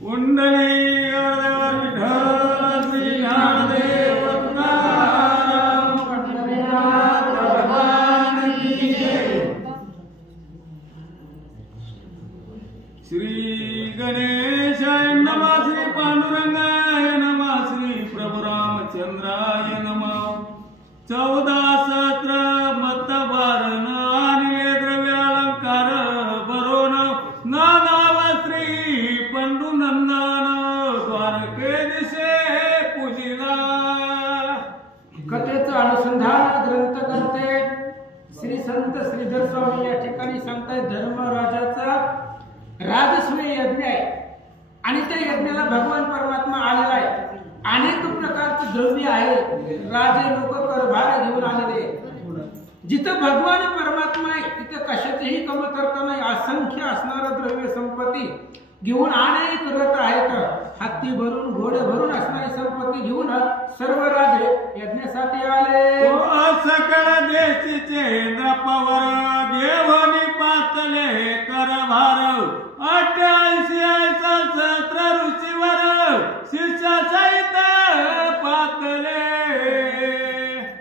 कुंडली हरदेवर विठ्ठल श्री ज्ञानदेव तुकाराम पंढरीनाथ भगवान की जय। श्री गणेशाय नमः, श्री पांडुरंगाय नमः, श्री प्रभु रामचंद्राय नमः। 14 सत्र मत बारण आणि द्रव्यालंकार भरून नानाव श्री पंडुनंदन द्वारके दिसे पूजिला। कथेचं अनुसंधान ग्रंथ करते श्री संत श्रीधर स्वामी या ठिकाणी सांगतायत धर्मराजाचा राजसूय यज्ञ आहे आणि त्या यज्ञाला भगवान परमात्मा आलेला आहे। अनेक प्रकारचे द्रव्य आहे, राजे लोक करभार घेऊन आलेले। जिथं भगवान परमात्मा आहे तिथं कशाचीही कमतरता नाही, असंख्य असणारा द्रव्य संपत्ती घेऊन अनेक रथ आहेत, हत्ती भरून घोडे भरून असणारी संपत्ती घेऊन सर्व राजे यज्ञासाठी आले। सकळ देशीचे द्रपवर घेऊन पातले करभार 88 सहस्त्र ऋषीवर शिष्य सहित पातले।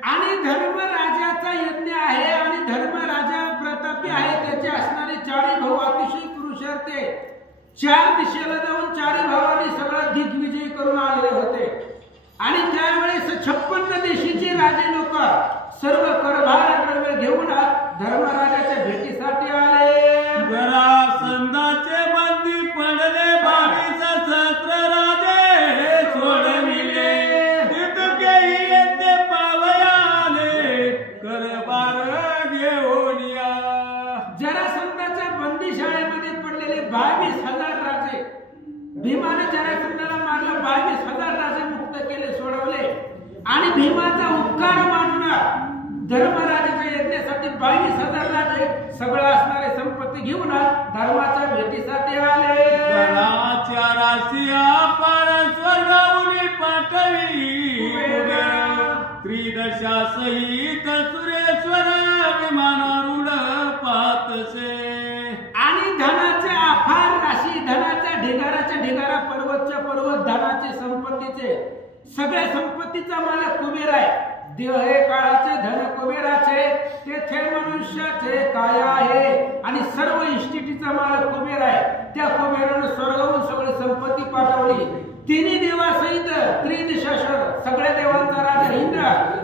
आणि धर्मराजाचा यज्ञ आहे आणि धर्मराजा प्रतापी आहे, त्याचे असणारे 4 भाऊ अतिशय पुरुषार्थी, 4 दिशेला जाऊन 4 भावांनी सगळा दिग्विजय करून आलेले होते। आणि त्यावेळेस 56 देशीचे राजे लोक सर्व करभार द्रव्य घेऊन धर्मराजाच्या भेटीसाठी आले। जरासंधाचे बंदी पडले 22 सहस्त्र राजे सोडविले, तितकेही यज्ञ पावयाले करभार घेऊन या। जरासंधाच्या बंदीशाळेमध्ये पडलेले 22,000 राजे, भीमाने जरासंधाला मारलं, 22,000 राजे मुक्त केले, सोडवले। आणि भीमाचा उपकार मानून धर्मराजाच्या यज्ञासाठी 22,000 राजे सगळं असणारे संपत्ती घेऊन धर्माच्या भेटीसाठी आले। गणाच्या राशिया पार स्वर्गावून पाठवी, त्रिदशा सहित सुरेश्वर विमानारूढ पातसे। आणि धनाचे अफार राशी, धनाच्या ढिगाराच्या ढिगारा, पर्वतच्या पर्वत धनाचे संपत्तीचे, सगळ्या संपत्तीचा मालक कुबेर आहे। देव हे काळाचे, धन कुबेराचे, तेथे मनुष्याचे काय आहे। आणि सर्व इष्टिटीचा मालक कुबेर आहे। त्या कुबेराने स्वर्गावरून सगळी संपत्ती पाठवली। तिन्ही देवासहित त्रिदिशाश्वर सगळ्या देवांचा राजा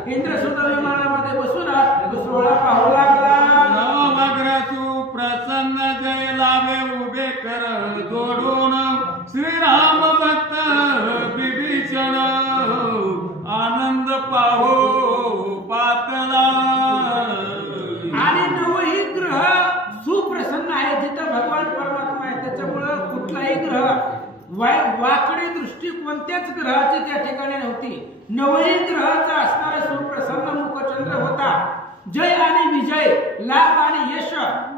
इंद्र सुद्धा विमानामध्ये बसून सोहळा पाहू लागला। नवग्रसु प्रसन्न जय लाभे उभे कर जोडून, श्रीराम भक्त विभीषण आनंद पाहो पातला। आणि 9ही ग्रह सुप्रसन्न आहे, जिथं भगवान परमात्मा आहे, त्याच्यामुळे कुठलाही ग्रह वाकडी दृष्टी कोणत्याच ग्रहाची त्या ठिकाणी नव्हती। 9ही ग्रहाचा असणारा सुप्रसन्न मुखचंद्र होता। जय आणि विजय, लाभ आणि यश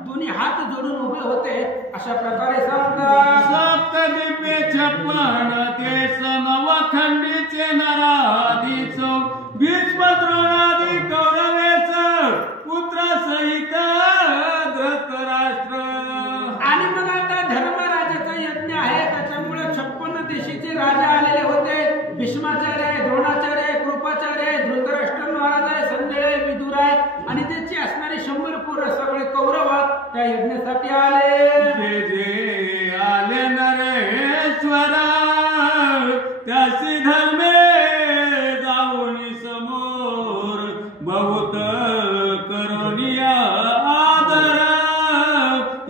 दोन्ही हात जोडून उभे होते, अशा प्रकारे सांगतात। सप्तदिव्ये 56 देश नवखंडीचे नराधीश, भीष्म द्रोणादि कौरवेश पुत्र सहित धृतराष्ट्र। आणि मग आता धर्मराजाचा यज्ञ आहे, त्याच्यामुळे 56 देशीचे राजा आलेले होते। भीष्माचार्य, द्रोणाचार्य, कृपाचार्य, धृतराष्ट्र महाराज आहे, संजय, विदुर आहे आणि त्याची असणारी 100 पोरं सगळे कौरव त्या यज्ञासाठी आले। जे जे आले नरेश्वर त्यासी धर्मे जाऊन समोर, बहुत करुणिया आदर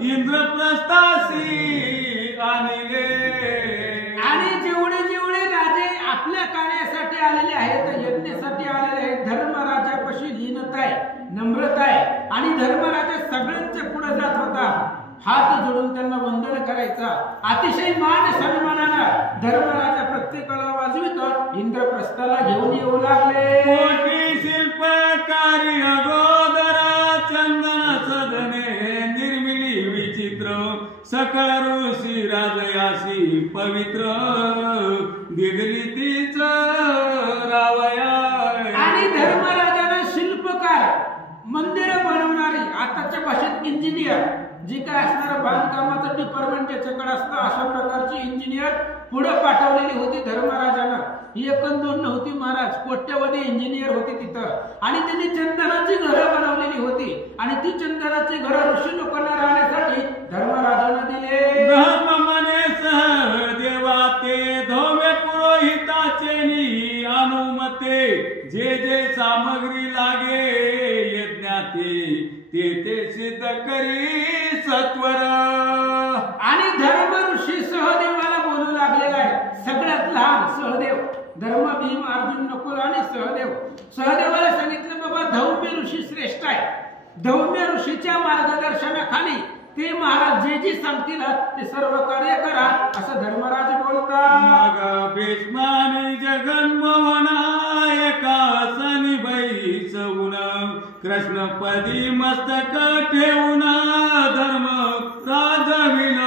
इंद्रप्रस्थासी आणले। आणि जेवढे जेवढे राजे आपल्या कार्यासाठी आलेले आहेत, यज्ञासाठी आलेले आहेत, धर्मराजापाशी लीनता आहे, नम्रता आहे। आणि धर्मराजा सगळ्यांच्या पुढे जात होता, हात जोडून त्यांना वंदन करायचा। अतिशय मान सन्मानानं धर्मराजा प्रत्येकाला वाजवित इंद्रप्रस्थाला घेऊन येऊ लागले। कोटी शिल्पकारी अगोदर चंदन सदने निर्मिली विचित्र, सकळ ऋषी राजयासी पवित्र दिगली तीच रावया। आणि धर्मराजाने शिल्पकार, मंदिर बनवणारी, आताच्या भाषेत इंजिनियर, जी काय असणारं बांधकामाचं डिपार्टमेंट ज्याच्याकडे असतं अशा प्रकारची इंजिनियर पुढे पाठवलेली होती धर्मराजानं. ही एकन दोन नव्हती महाराज, कोट्यवधी इंजिनियर होते तिथं आणि त्यांनी चंदनाची घरं बनवलेली होती आणि ती चंदनाची घरं ऋषी लोकांना राहण्यासाठी धर्मराजानं दिले. धर्ममने सहदेवा ते धोमे पुरोहिताचे नि अनुमते जे जे सामग्री लागे यज्ञाते ते सिद्ध करी सत्वर. आणि धर्म ऋषी सहदेवाला बोलू लागलेला आहे. सगळ्यात लहान सहदेव, धर्म भीम अर्जुन नकुल आणि सहदेव. सहदेवाला सांगितलं बाबा धौम्य ऋषी श्रेष्ठ आहे, धौम्य ऋषीच्या मार्गदर्शनाखाली ते महाराज जे जे सांगतील ते सर्व कार्य करा असं धर्मराज बोलतात. मग भीष्मानी जगन्मोहना एका सनी बैसवून कृष्णपदी मस्तक ठेवून धर्म राजविन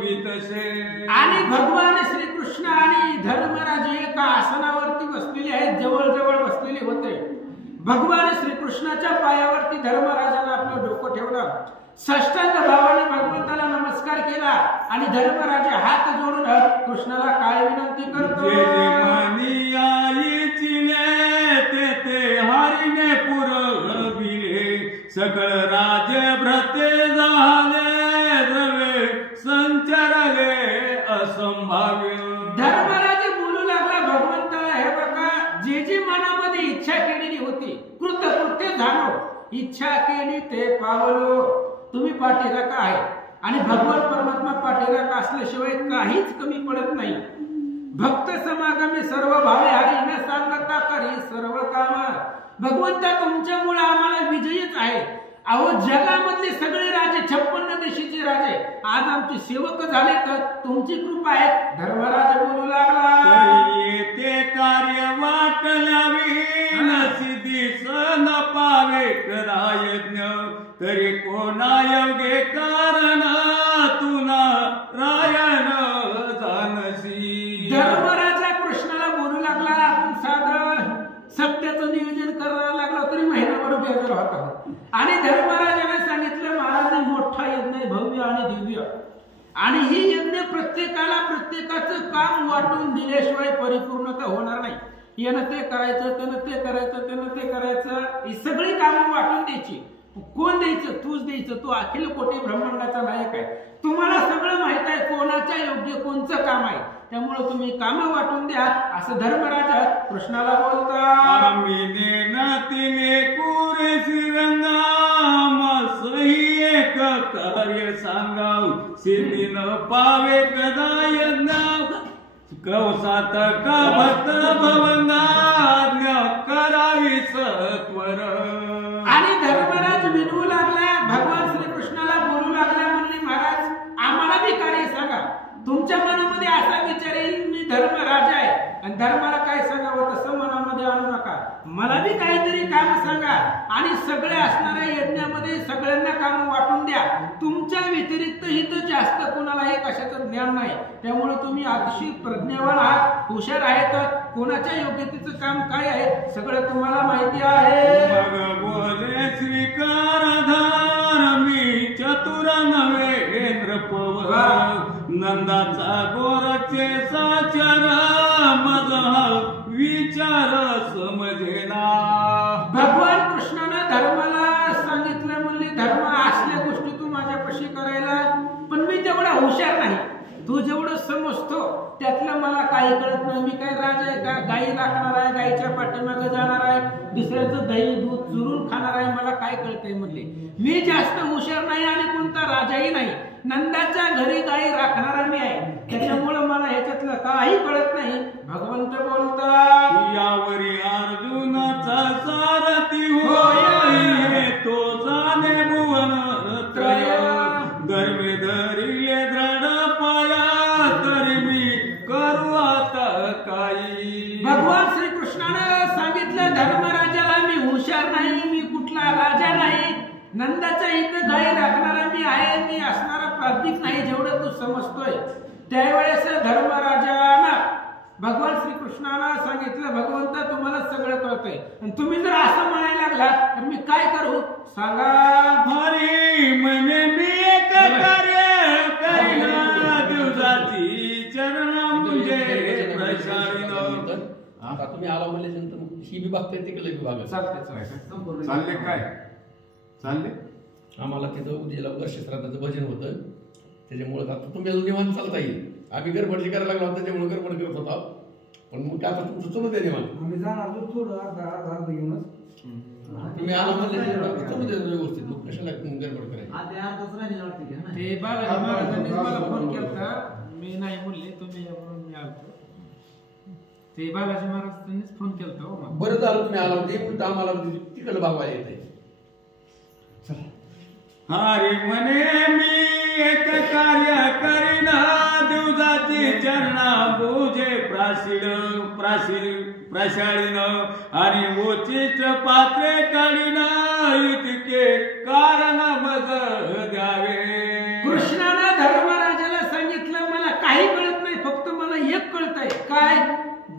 वितसे. आणि भगवान श्रीकृष्ण आणि धर्मराज एका आसनावरती बसलेले आहेत, जवळ जवळ बसलेले होते. भगवान श्रीकृष्णाच्या पायावरती धर्मराजाने आपलं डोकं ठेवलं, साष्टांग भावाने भगवंताला नमस्कार केला आणि धर्मराजा हात जोडून कृष्णाला काय विनंती करतो. जे मनी आईचिले ते हरिने पुरविले सकळ राज्य भ्रते झाले रवे संचरले असंभाव्य. धर्मराज बोलू लागला भगवंताला, हे बघा जे जे मनामध्ये इच्छा केलेली होती कृतकृत्य झालो, इच्छा केली ते पावलो. तुम्ही पाठीराखा आहे आणि भगवान परमात्मा पाठीराखा असल्याशिवाय काहीच कमी पडत नाही. भक्त समागमे सर्व भावे हरी न सांगता करी सर्व काम. भगवंता तुमच्यामुळे आम्हाला विजयच आहे. अहो जगामधले सगळे राजे 56 देशाचे राजे आज आमचे सेवक झाले तर तुमची कृपा आहे. धर्मराज बोलू लागला, ते कार्य वाटल्यावी सिद्धी सन पावे करा यज्ञ तरी कोणा योगे कारण तुला रायण जानसी. धर्मराजा कृष्णाला बोलू लागला, आपण साधं सत्याचं नियोजन करायला लागला तरी महिनाभर बेजार होता. आणि धर्मराजाने सांगितलं महाराज मोठा यज्ञ आहे, भव्य आणि दिव्य, आणि ही यज्ञ प्रत्येकाला प्रत्येकाचं काम वाटून दिल्याशिवाय परिपूर्णता होणार नाही. यानं ते करायचं, त्यानं ते करायचं, त्यानं ते करायचं, ही सगळी कामं वाटून द्यायची. कोण द्यायचं? तूच द्यायचं. तू अखिल कोटी ब्रह्मांडाचा नायक आहे, तुम्हाला सगळं माहित आहे कोणाच्या योग्य कोणचं काम आहे, त्यामुळे तुम्ही कामं वाटून द्या असं धर्मराजा कृष्णाला बोलतात. तिने कुरे श्रीरंगाम सही एक कार्य सांगाव सिद्धी न पावे कदा यज्ञ कौसात का भक्त भवंगा करावी सत्वर. आणि धर्मराज विनवू लागला, भगवान श्रीकृष्णाला बोलू लागला, म्हणले महाराज आम्हाला बी कार्य सांगा. तुमच्या मनामध्ये असा विचार येईल मी धर्मराजा आहे आणि धर्माला काय सांगावं तसं मनामध्ये आणू नका. मला बी काहीतरी काम सांगा आणि सगळे असणाऱ्या यज्ञामध्ये सगळ्यांना काम वाटून द्या. तुमच्या व्यतिरिक्त इथं जास्त कोणालाही कशाचं ज्ञान नाही, त्यामुळे तुम्ही अतिशय प्रज्ञावान आहात, हुशार आहेत. कोणाच्या योग्यतेचं काम काय आहे सगळं तुम्हाला माहिती आहे. मग बोले श्रीकारधार मी चतुर नव्हे नृपवर नंदाचा गोरचे साचर मज विचार समजेना. भगवान कृष्णानं धर्माला सांगितलं, म्हणले धर्म असल्या गोष्टी तू माझ्यापाशी करायला, पण मी तेवढा हुशार नाही. तू जेवढं समजतो त्यातलं मला काही कळत नाही. मी काय राजा आहे का? गाई राखणार आहे, गाईच्या पाठीमागे जाणार आहे, दुसऱ्याचं दही दूध चुरून खाणार आहे, मला काय कळतंय म्हणले. मी जास्त हुशार नाही आणि कोणता राजाही नाही. नंदाच्या घरी गाई राखणारा मी आहे, त्याच्यामुळे मला ह्याच्यातलं काही कळत नाही. भगवंत बोलतात, यावरी अर्जुनाचा सारथी होय तो जाणे भुवन त्रय धर्मे धरिले दृढ पाया तरी मी करू आता काही. भगवान श्रीकृष्णानं सांगितलं धर्मराजाला मी हुशार नाही, मी कुठला राजा नाही, नंदाच्या इथं गाई राखणारा मी आहे, मी असणारा प्राज्ञिक नाही जेवढं तू समजतोय. त्यावेळेस धर्मराजानं भगवान श्रीकृष्णाला सांगितलं, भगवंता तुम्हाला सगळं कळतंय आणि तुम्ही जर असं म्हणायला लागला तर मी काय करू सांगा. हरी म्हणे मी एक आता तुम्ही आला म्हणले नंतर ही विभाग ते तिकडे विभाग चालते चालले काय चालले आम्हाला तिथं उद्याला वर्षश्राद्धाचं भजन होतं त्याच्यामुळे आता तुम्ही निवांत चालता येईल आम्ही गडबडची करायला लागलो त्याच्यामुळे गडबड करत होता पण मग आता तुमचं चलू द्या निवांत आम्ही जाणार थोडं अर्धा घेऊनच तुम्ही आला म्हणले चलू द्या व्यवस्थित मग कशाला गडबड करायची ते बालाजी महाराजांनी मला फोन केला मी नाही बोलले तुम्ही या म्हणून मी आलो ते बालाजी महाराजांनीच फोन केला हो मला. बरं झालं तुम्ही आला होते उलट आम्हाला तिकडे भागवायला येते हरी म्हणे मी एक कार्य करीना दिवसाची चरणा बुजे प्रशाळीन आणि उचिष्ट पात्रे काढीना इतके कारण मग द्यावे. कृष्णाने धर्मराजाला सांगितलं मला काही कळत नाही फक्त मला एक कळतंय काय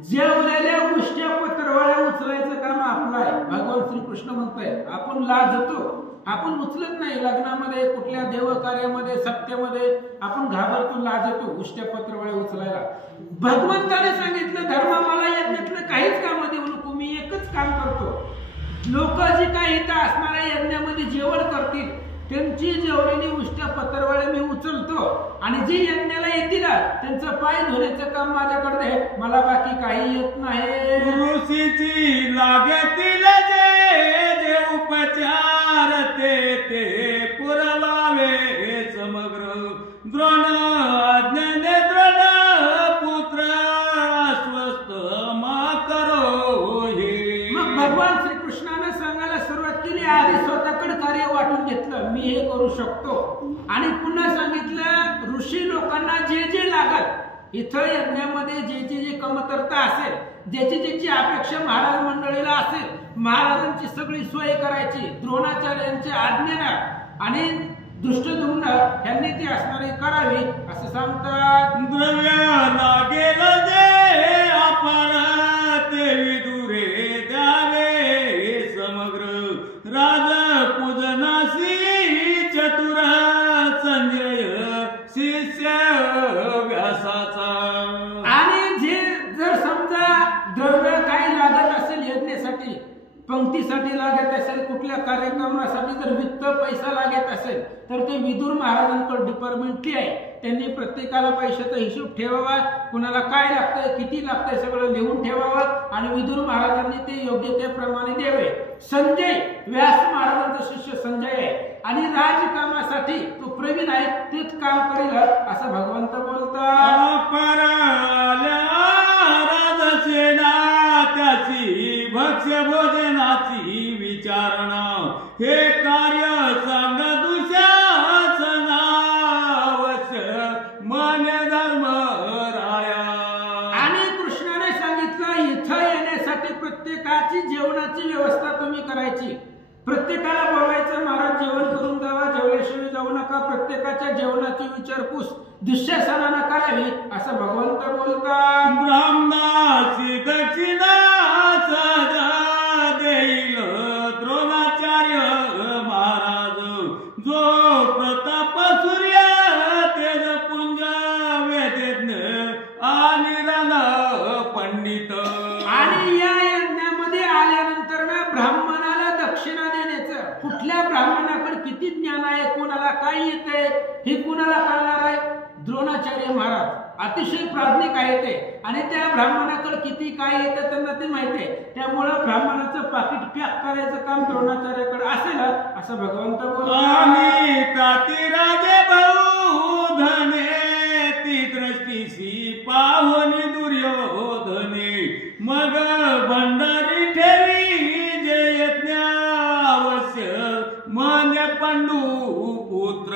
जेवलेल्या उष्ट्या पत्रवळ्या उचलायचं काम आपलं आहे. भगवान श्रीकृष्ण म्हणताय आपण लाजतो आपण उचलत नाही लग्नामध्ये कुठल्या देवकार्यामध्ये सत्यामध्ये आपण घाबरतो लाजतो उष्ट्या पत्रवळ्या उचलायला. भगवंताने सांगितलं धर्म मला यज्ञातलं काहीच काम देऊ नको मी एकच काम करतो. लोक जी काही इथं असणाऱ्या यज्ञामध्ये जेवण करतील त्यांची जेवलेली उष्ट्या पत्रवळ्या मी उचलतो आणि जे यज्ञाला येतील त्यांचं पाय धुण्याचं काम माझ्याकडे दे मला बाकी काही येत नाही. ऋषीची लागतील जे उपचार ते पुरवावे समग्र द्रोण ज्ञाने द्रोण पुत्र स्वस्थ मा करो हे. मग भगवान श्रीकृष्णाने सांगायला सुरुवात केली आधी स्वतःकडे कार्य वाटून घेतलं मी हे करू शकतो आणि पुन्हा सांगितलं ऋषी लोकांना जे जे लागत इथं यज्ञामध्ये जे कमतरता असेल ज्याची अपेक्षा महाराज मंडळीला असेल महाराजांची सगळी सोय करायची द्रोणाचार्यांच्या आज्ञेनं आणि दुष्टधुम्न यांनी ती असणारी करावी असं सांगतात. द्रव्य लागेल जे आपण ते विदुरे द्यावे समग्र राजपूजनासी चतुर संजय शिष्य व्यासाचा. आणि जे जर समजा द्रव्य काही लागत असेल यज्ञासाठी पंक्तीसाठी लागत असेल कुठल्या कार्यक्रमासाठी जर वित्त पैसा लागत असेल तर ते विदुर महाराजांकडे डिपार्टमेंटली आहे त्यांनी प्रत्येकाला पैशाचा हिशोब ठेवावा कुणाला काय लागतंय किती लागतंय सगळं लिहून ठेवावं आणि विदुर महाराजांनी ते योग्य त्याप्रमाणे द्यावे. संजय व्यास महाराजांचा शिष्य संजय आहे आणि राजकामासाठी तो प्रवीण आहे तेच काम करेल असं भगवंत बोलतात. त्याची भक्ष्य भोजनाची विचारणा हे कार्य सांग दुशासनावश मन धर्म राया. आणि कृष्णाने सांगितलं इथं येण्यासाठी प्रत्येकाची जेवणाची व्यवस्था तुम्ही करायची प्रत्येकाला बोलायचं महाराज जेवण करून जावा जेवल्याशिवाय जाऊ नका प्रत्येकाच्या जेवणाची विचारपूस दुःशासनानं करावी असं भगवंत बोलतात. ब्राह्मणाची दक्षिणा सदा देईल द्रोणाचार्य महाराज जो प्रताप सूर्य तेज पुंज वेदेज्ञ आणि रण पंडित. आणि या यज्ञामध्ये आल्यानंतर ना ब्राह्मणाला दक्षिणा देण्याचं कुठल्या ब्राह्मणाकडे किती ज्ञान आहे कोणाला काय येते हे कुणाला कळणार आहे. द्रोणाचार्य महाराज अतिशय प्राज्ञिक आहे ते आणि त्या ब्राह्मणाकडे किती काय येतं त्यांना ते माहिती आहे त्यामुळं ब्राह्मणाचं पाकिट पॅक करायचं काम द्रोणाचार्याकडे असेल असं भगवंत बोलतात. राजे भाऊ धने ती दृष्टीशी पाहुनी दुर्योधने मग भंडारी ठेवी जे यज्ञावश्य म्हणजे पंडू पुत्र.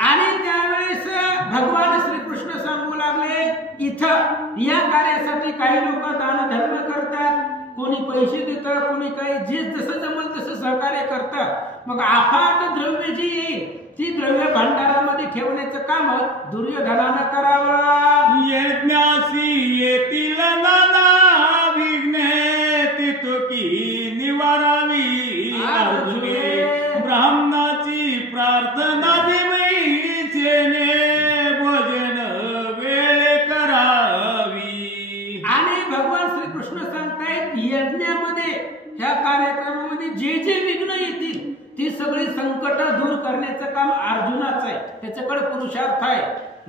आणि त्यावेळेस भगवान श्रीकृष्ण सांगू लागले इथं या कार्यासाठी काही लोक दान धर्म करतात कोणी पैसे देतं कोणी काही जे जसं जमल तसं सहकार्य करतात. मग अफाट द्रव्य जी येईल ती द्रव्य भंडारामध्ये ठेवण्याचं काम दुर्योधनानं करावं. यज्ञासी येतील नाना विघ्ने तितुकी निवारावी ब्राह्मणाची प्रार्थना भीमेने भोजन वेळ करावी. आणि भगवान श्रीकृष्ण कार्यक्रमामध्ये जे जे विघ्न येतील ती सगळी संकट दूर करण्याचं काम अर्जुनाचं आहे. त्याच्याकडे पुरुषार्थ आहे.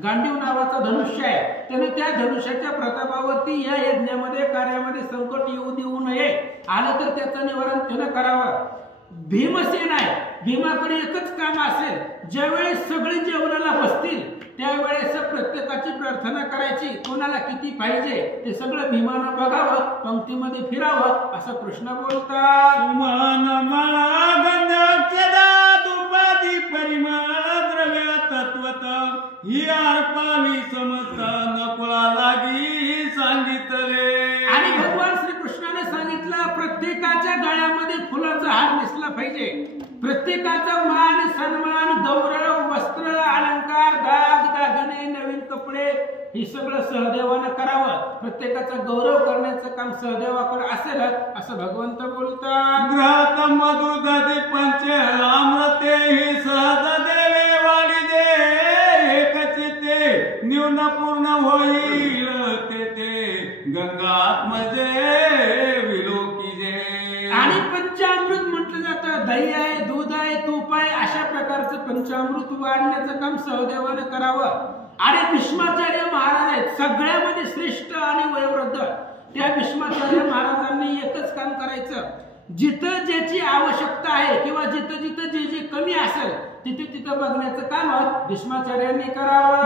गांडीव नावाचा धनुष्य आहे. त्याने त्या धनुष्याच्या प्रतापावरती या यज्ञामध्ये कार्यामध्ये संकट येऊ देऊ नये. आलं तर त्याचं निवारण त्यानं करावं. भीमसेन आहे. भीमाकडे एकच काम असेल, ज्यावेळेस सगळे जेवणाला बसतील त्यावेळेस प्रत्येकाची प्रार्थना करायची, कोणाला किती पाहिजे ते सगळं भीमानं बघावं, पंक्तीमध्ये फिरावं असं कृष्ण बोलतात. मन मला गंधक्षदा दुपादी परिमळ द्रव्य तत्वत ही अर्पावी समस्त नकुळा लागी सांगितले. आणि भगवान श्रीकृष्णाने सांगितलं प्रत्येकाच्या गळ्यामध्ये फुलाचा हार दिसला पाहिजे. प्रत्येकाचा मान सन्मान गौरव वस्त्र अलंकार दाग दागिने नवीन कपडे हे सगळं सहदेवानं करावं. प्रत्येकाचा गौरव करण्याचं काम सहदेवाकडे असेल असं भगवंत बोलतात. ग्रहत मधु दधी पंच अमृते ही सहज देवे वाढी दे एकचिते न्यून पूर्ण होईल ते गंगात्मजे विलोकीजे. आणि पंचामृत म्हटलं जातं. दही आहे, दूध आहे, तूप आहे, अशा प्रकारचं पंचामृत वाढण्याचं काम सहदेवानं करावं. आणि भीष्माचार्य महाराज आहेत सगळ्यामध्ये श्रेष्ठ आणि वयोवृद्ध. त्या भीष्माचार्य महाराजांनी एकच काम करायचं, जिथं ज्याची आवश्यकता आहे किंवा जिथं जिथं जे जे कमी असेल तिथे तिथं बघण्याचं काम भीष्माचार्यांनी करावं.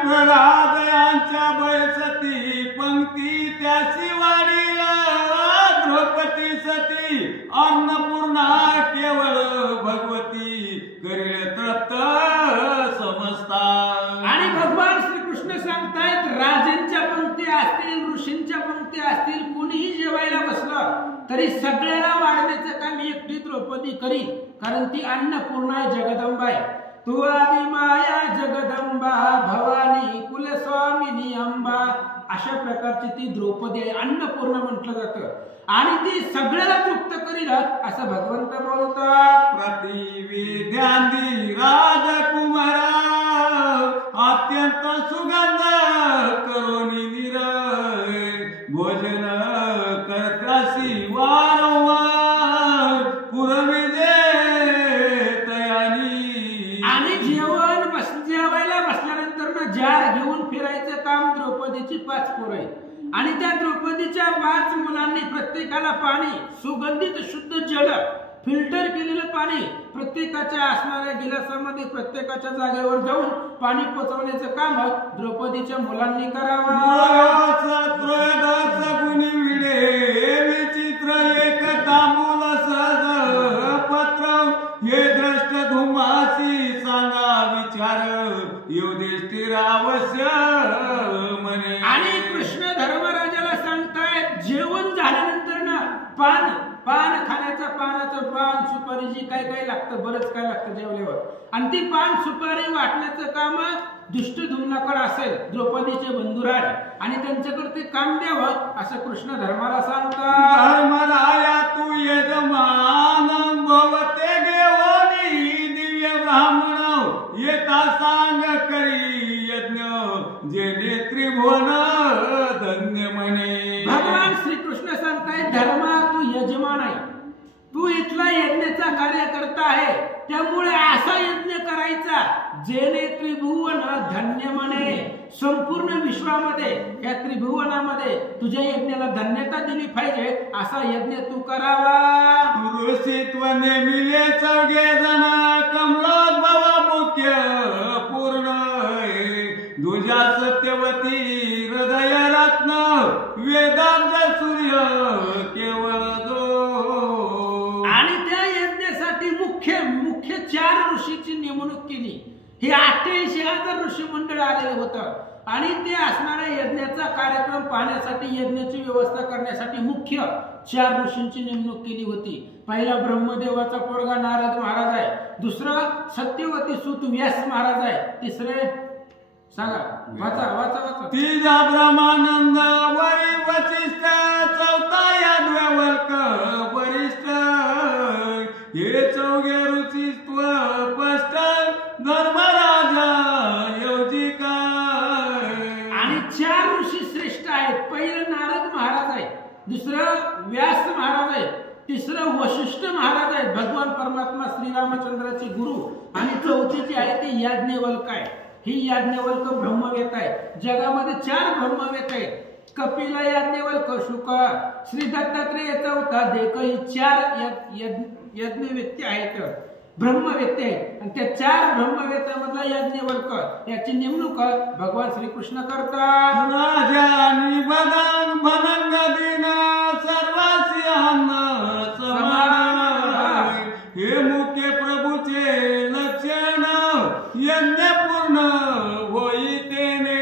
प्रल्हाद यांच्या बयसती पंक्ती त्याची वाढीला द्रौपदी सती अन्नपूर्णा केवळ भगवती करेल तृप्त समजता. आणि भगवान श्रीकृष्ण सांगतायत राजांच्या पंक्ती असतील, ऋषींच्या पंक्ती असतील, कुणीही जेवायला बसलं तरी सगळ्याला वाढण्याचं काम एकटी द्रौपदी करील, कारण ती अन्नपूर्णा आहे, जगदंबा आहे. तू आदि माया जगदंबा भवानी कुलस्वामिनी अंबा अशा प्रकारची ती द्रौपदी आहे. अन्नपूर्ण म्हटलं जातं. आणि ती सगळ्याला तृप्त करील असं भगवंत बोलतात. प्रतिविद्यांदी राजकुमारा अत्यंत सुगंध करोनी निर भोजन करतासी वारंवार पुरविजे तयानी. आणि जेवायला बसल्यानंतर जार घेऊन फिरायचं काम द्रौपदीची 5 पोरं आहेत. आणि त्या द्रौपदीच्या 5 मुलांनी प्रत्येकाला पाणी सुगंधित शुद्ध जल फिल्टर केलेलं पाणी प्रत्येकाच्या असणाऱ्या गिलासामध्ये प्रत्येकाच्या जागेवर जाऊन पाणी पोचवण्याचं काम द्रौपदीच्या मुलांनी करावं. विचित्र एक तांबूल सहज पत्र हे द्रष्ट धुमासी सांगा विचार युधिष्ठिरावश्य म्हणे. आणि कृष्ण धर्मराजाला सांगतायत जेवण झाल्यानंतर ना पान खाण्याचा पानाचं पान सुपारी जी काय काय लागतं, बरंच काय लागतं जेवल्यावर, आणि ती पान सुपारी वाटण्याचं काम दुष्टधुम्नाकडे असेल, द्रौपदीचे बंधुराज, आणि त्यांच्याकडे ते काम द्यावं असं कृष्ण धर्माला सांगतात. धर्मराया तू यजमान भवते घेऊनी दिव्य ब्राह्मण येता सांग करी यज्ञ जेणे त्रिभुवन धन्य म्हणे. भगवान श्रीकृष्ण सांगताय धर्मा तू यजमान आहे, तू इथला यज्ञाचा कार्यकर्ता आहे, त्यामुळे असा यज्ञ करायचा जेणे त्रिभुवन धन्य म्हणे. संपूर्ण विश्वामध्ये या त्रिभुवनामध्ये तुझ्या यज्ञाला धन्यता दिली पाहिजे असा यज्ञ तू करावा. ऋषित्व नेमिले चौघे जण कमलोद्भव मुख्य पूर्ण दुजा सत्यवती हृदय रत्न वेदांत सूर्य केवळ जो. आणि त्या यज्ञासाठी मुख्य 4 ऋषीची नेमणूक केली. हे 88,000 ऋषी मंडळ आलेलं होतं. आणि ते असणाऱ्या यज्ञाचा कार्यक्रम पाहण्यासाठी यज्ञाची व्यवस्था करण्यासाठी मुख्य 4 ऋषींची नेमणूक केली होती. पहिला ब्रह्मदेवाचा पोरगा नारद महाराज आहे, दुसरा सत्यवती सूत व्यास महाराज आहे, तिसरे सांगा वाचा. तिजा ब्रह्मानंद वरी वचिष्ठ चौथा याज्ञवल्क वरिष्ठ हे चौघे ऋषित्व स्पष्ट धर्मराजा योजिका. आणि 4 ऋषी श्रेष्ठ आहेत. पहिलं नारद महाराज आहे, दुसरं व्यास महाराज आहे, तिसरं वशिष्ठ महाराज आहेत, भगवान परमात्मा श्रीरामचंद्राचे गुरु. आणि चौथी जी आहे ती याज्ञवल्क आहे. ही याज्ञवल्क ब्रह्मवेत्ता आहे. जगामध्ये 4 ब्रह्मवेत्ता आहेत. कपिल, याज्ञवल्क, शुक, श्री दत्तात्रेय चौथा, देक. ही 4 यज्ञवेत्ते आहेत, ब्रह्मवेत्ते आहेत. आणि त्या 4 ब्रह्मवेत्यामधला याज्ञवल्क याची नेमणूक भगवान श्रीकृष्ण करतात. राजानी बदन भनंगदीन सर्वासियांना समान, हे मुख्य प्रभूचे लक्षण यज्ञ पूर्ण होई तेने.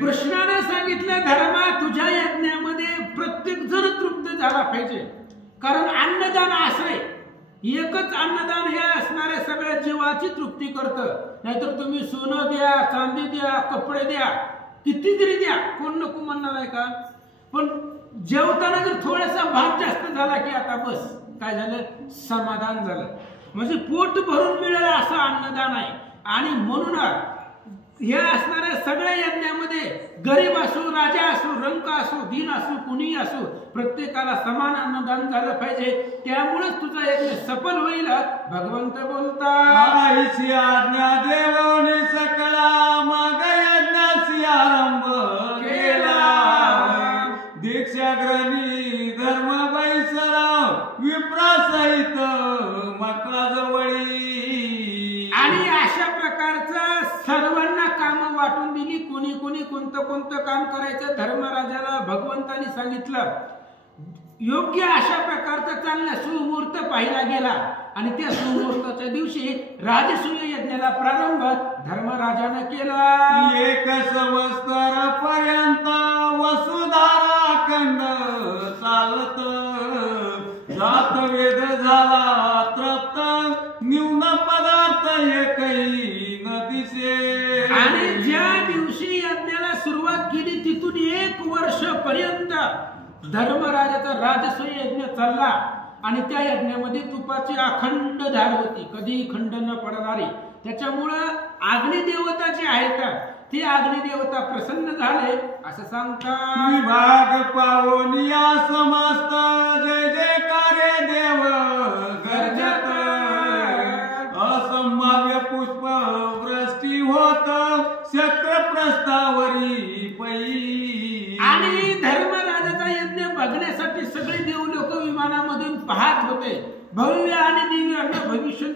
कृष्णाने सांगितलं, धर्मा तुझ्या यज्ञामध्ये प्रत्येक जण तृप्त झाला पाहिजे. कारण अन्नदान असं आहे, एकच अन्नदान हे असणाऱ्या सगळ्या जीवाची तृप्ती करतं. नाहीतर तुम्ही सोनं द्या, चांदी द्या, कपडे द्या, किती तरी द्या, कोण नको म्हणणार आहे का? पण जेवताना जर थोडासा भात जास्त झाला की आता बस, काय झालं, समाधान झालं. म्हणजे पोट भरून मिळेल असं अन्नदान आहे. आणि म्हणून हे असणाऱ्या सगळ्या यज्ञामध्ये गरीब असो, राजा असो, रंक असो, दीन असो, कुणीही असो, प्रत्येकाला समान अन्नदान झालं पाहिजे. त्यामुळेच तुझा यज्ञ सफल होईल. भगवंत बोलतात, आईची आज्ञा देवोनी सकला मग यज्ञासी आरंभ केला. दीक्षाग्रही धर्म बैसला विप्रासहित मकला जवळी. आणि अशा प्रकारचं सर्वांना काम वाटून दिली. कोणी कोणी कोणतं कोणतं काम करायचं धर्मराजाला भगवंतानी सांगितलं. योग्य अशा प्रकारचा चांगला सुमुहूर्त पाहिला गेला. आणि त्या सुमुहूर्ताच्या दिवशी राजसूय यज्ञाला प्रारंभ धर्मराजाने केला. 1 संवत्सर पर्यंत वसुधारा खंड चालत, जात वेद झाला तृप्त, न्यून पदार्थ एकही न दिसे. आणि ज्या दिवशी यज्ञाला सुरुवात केली तिथून 1 वर्ष पर्यंत धर्मराजाचा राजसूय यज्ञ चालला. आणि त्या यज्ञामध्ये तुपाची अखंड धार होती, कधीही खंड न पडणारी. त्याच्यामुळं अग्निदेवता जे आहेत ते अग्निदेवता प्रसन्न झाले असं सांगतात. विभाग पाहून या समस्त जय जयकारे देव गर्जत, असंभाव्य पुष्प वृष्टी होत शक्र प्रस्तावरी पै. आणि धर्मराजाचा यज्ञ बघण्यासाठी सगळे देव लोक विमानामधून पाहत होते. भव्य आणि दिव्य भविष्य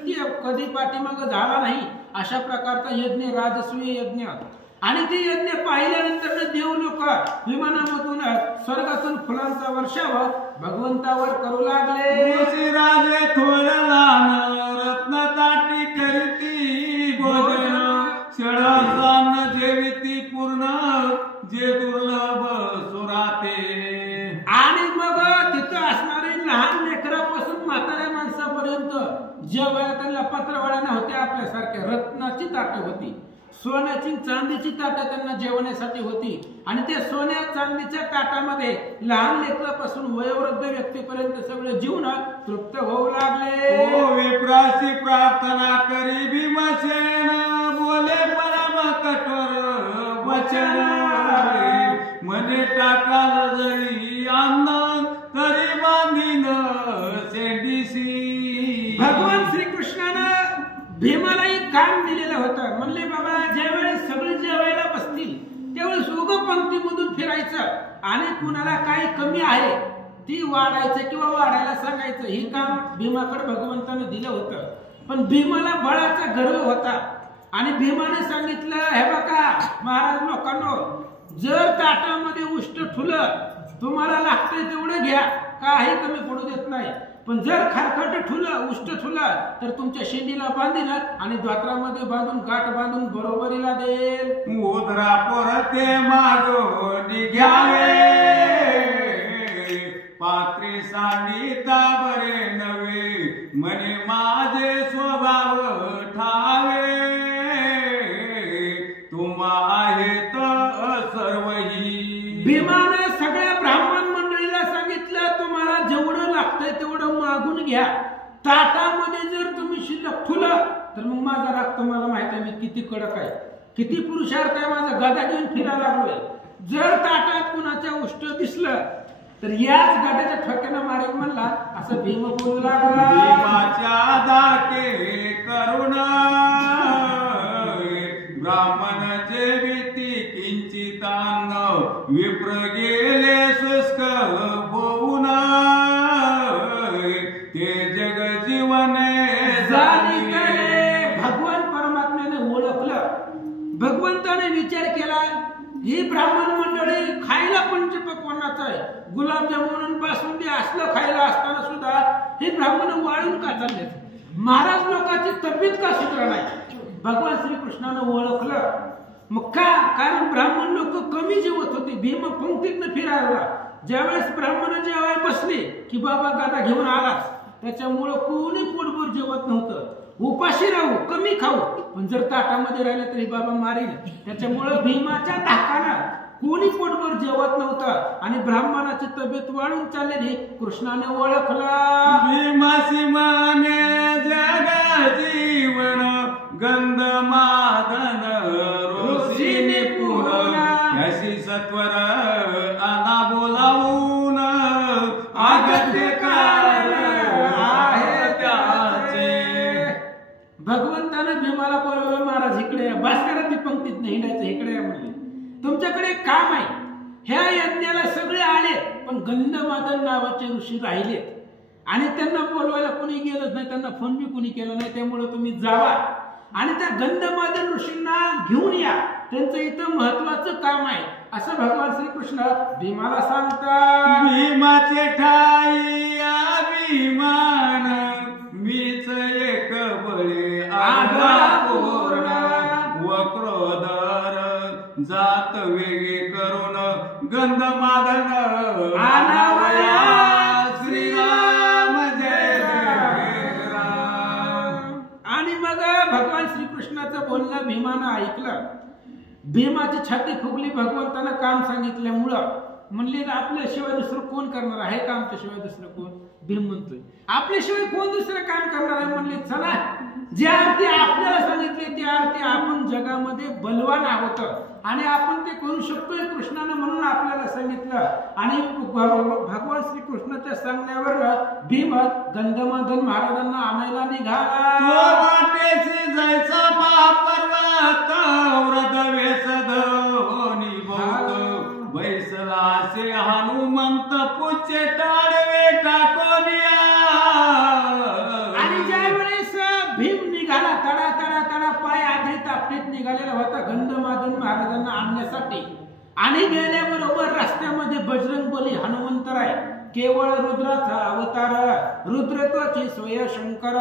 कधी पाठीमाग झाला नाही अशा प्रकारचा यज्ञ, राजसूय यज्ञ. आणि ते यज्ञ पाहिल्यानंतर देव लोक विमानामधून स्वर्गातून फुलांचा वर्षाव भगवंतावर करू लागले. राजे थोर लहान रत्न ताटी करीती भोजन, षडासान्न जेविती पूर्ण जे दुर्लभ सुराते. आणि मग तिथं असणारे लहान लेकरापासून म्हाताऱ्या माणसापर्यंत जेवायला त्यांना पत्रवळ्या नव्हत्या, आपल्यासारख्या रत्नाची ताटं होती. सोन्याची चांदीची ताटं त्यांना जेवण्यासाठी होती. आणि त्या सोन्या चांदीच्या ताटामध्ये लहान लेकरापासून वयोवृद्ध व्यक्तीपर्यंत सगळे जीवन तृप्त होऊ लागले. ओ विप्रासी प्रार्थना करी भीमसेन, बोले परम कठोर वचन, मने टाकाल जरी अन्न तरी बांधीन शेंडीसी. भगवान श्रीकृष्णानं भीमालाही काम दिलेलं होतं. म्हणले, बाबा ज्यावेळेस सगळे जेवायला बसतील त्यावेळेस उगं पंक्तीमधून फिरायचं आणि कुणाला काही कमी आहे ती वाढायचं किंवा वाढायला सांगायचं. हे काम भीमाकडे भगवंतानं दिलं होतं. पण भीमाला बळाचा गर्व होता. आणि भीमाने सांगितलं, हे बघा महाराज लोकांनो, जर ताटामध्ये उष्ट ठुलं तुम्हाला लागतंय तेवढं घ्या, काही कमी पडू देत नाही. पण जर खारखट ठुलं, उष्ट ठुलं तर तुमच्या शेंडीला बांधील आणि द्वात्रामध्ये बांधून गाठ बांधून बरोबरीला देईल. उदरा परते मागो निघ्यावे, पात्री सांगिता बरे नव्हे, म्हणे माझे स्वभाव ठावे, तुम्हा आहेत सर्वही. भीमाने सगळ्या ब्राह्मण मंडळीला सांगितलं, तुम्हाला जेवढं लागतंय तेवढं मागून घ्या. ताटामध्ये जर तुम्ही शिल्लक ठुलं तर मग माझा राग तुम्हाला माहित आहे मी किती कडक आहे, किती पुरुषार्थ आहे माझा, गदा घेऊन फिरायला लागलोय. जर ताटात कुणाच्या उष्ट दिसलं तर याच गाड्याच्या ठोक्यानं मारीन म्हणला असं भीम बोलू लागला. भीमाच्या दाटे करुण ब्राह्मण जेविती किंचितान्न विप्र गेले शुष्क होऊन ते जग जीवने झाली तळे. भगवान परमात्म्याने ओळखलं. भगवंताने विचार केला ही ब्राह्मण मंडळी खायला पंचपक्वान्नाचं आहे, गुलाबजामुन बासुंदी असलं खायला असताना सुद्धा हे ब्राह्मण वाळून का चालले, महाराज लोकांची तब्येत का सुधारणार नाही. भगवान श्रीकृष्णानं ओळखलं. मग का? कारण ब्राह्मण लोक कमी जेवत होते. भीम पंक्तीतनं फिरायला ज्यावेळेस ब्राह्मण जेवाय बसले की बाबा गादा घेऊन आलाच, त्याच्यामुळं कोणी पोटभर जेवत नव्हतं. उपाशी राहू, कमी खाऊ, पण जर ताटामध्ये राहिलं तरी बाबा मारेल. त्याच्यामुळं भीमाच्या धाकानं कोणी पोटभर जेवत नव्हतं आणि ब्राह्मणाची तब्येत वाढून चाललेली कृष्णाने ओळखला. भीमासी माने जग जीवन गंध मादन ऋषी निपुण याशी सत्वर आना बोलावून आगत्य आहे त्याचे. भगवंतानं भीमाला बोलवलं, महाराज इकडे या. भास्करांची पंक्तीत नाही हिंडायचं, इकडे या म्हणले. तुमच्याकडे काम आहे. ह्या यज्ञाला सगळे आले पण गंधमादन नावाचे ऋषी राहिले आणि त्यांना बोलवायला कोणी गेलंच नाही, त्यांना फोन बी कोणी केला नाही. त्यामुळे तुम्ही जावा आणि त्या गंधमादन ऋषींना घेऊन या, त्यांचं इथं महत्वाचं काम आहे असं भगवान श्रीकृष्ण भीमाला सांगतात. भीमाचे ठाई अभिमान मीच एक बळे आढळा पूर्ण व क्रोधर जात वेगे करून गंधमादन आनावया श्रीराम जय जय राम. आणि मग भगवान श्रीकृष्णाचं बोलणं भीमानं ऐकलं. भीमाची छाती फुगली. भगवंतानं काम सांगितल्यामुळं म्हणले आपल्याशिवाय दुसरं कोण करणार आहे का? आमच्याशिवाय दुसरं कोण? भीम म्हणतोय आपल्याशिवाय कोण दुसरं काम करणार आहे. म्हणले चला जे अर्थी आपल्याला सांगितले ते अर्थी आपण जगामध्ये बलवान आहोत आणि आपण ते करू शकतोय कृष्णानं म्हणून आपल्याला सांगितलं. आणि भगवान श्रीकृष्णाच्या सांगण्यावर भीम गंधमादन महाराजांना आणायला निघाला. वाटेसी जायचा महापर्वत व्रत वेसद निभवत बैसलासे हनुमंत पुचे टाळवे टाकोनिया. आणि ज्या वेळेस भीम निघाला तडा तडा तडा पाय आधी तापटीत निघालेला होता गंधमादन महाराजांना आणण्यासाठी. आणि गेल्याबरोबर रस्त्यामध्ये बजरंगबली हनुमंतराय केवळ रुद्राचा अवतार रुद्रत्वाची स्वय शंकर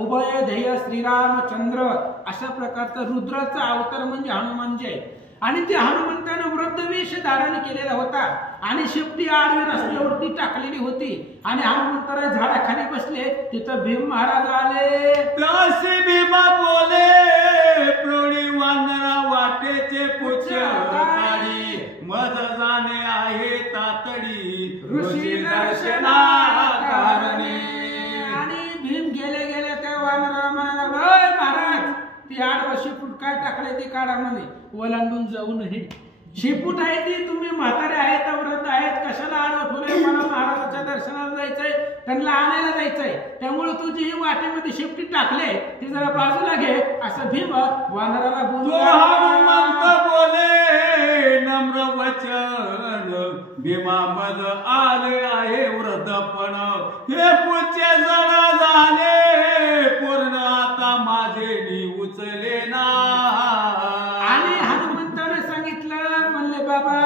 उभय ध्येय श्रीरामचंद्र अशा प्रकारचा रुद्राचा अवतार म्हणजे हनुमानजी आहे. आणि ते हनुमंतानं वृद्धवेश धारण केलेला होता आणि शेपटी आडवी रस्त्यावरती टाकलेली होती आणि हनुमंतराय झाडाखाली बसले. तिथं भीम महाराज आले. तसे भीमा बोले प्रौढी वानरा वाटेचे पुच्छ काढी मज जाणे आहे तातडी ऋषी दर्शना कारणे. आणि भीम गेले गेले त्या वानराला म्हणाला महाराज ती आडवा शेपूट काय टाकले ते काढा म्हणे. ओलांडून जाऊ नये. शेपूट आहे ती तुम्ही म्हातारे आहेत वृद्ध आहेत कशाला आडवा ठेवले. मला महाराजाच्या दर्शनाला जायचंय, त्यांना आणायला जायचंय, त्यामुळे तुझी ही वाटेमध्ये शेपटी टाकले ती जरा बाजूला घे असं भीम वानराला हनुमंत बोले नम्र वचन भीमा मज आले आहे वृद्धपण हे पुचे जड झाले पूर्ण आता माझे मी उचले ना. आणि हनुमंताने सांगितलं म्हणले बाबा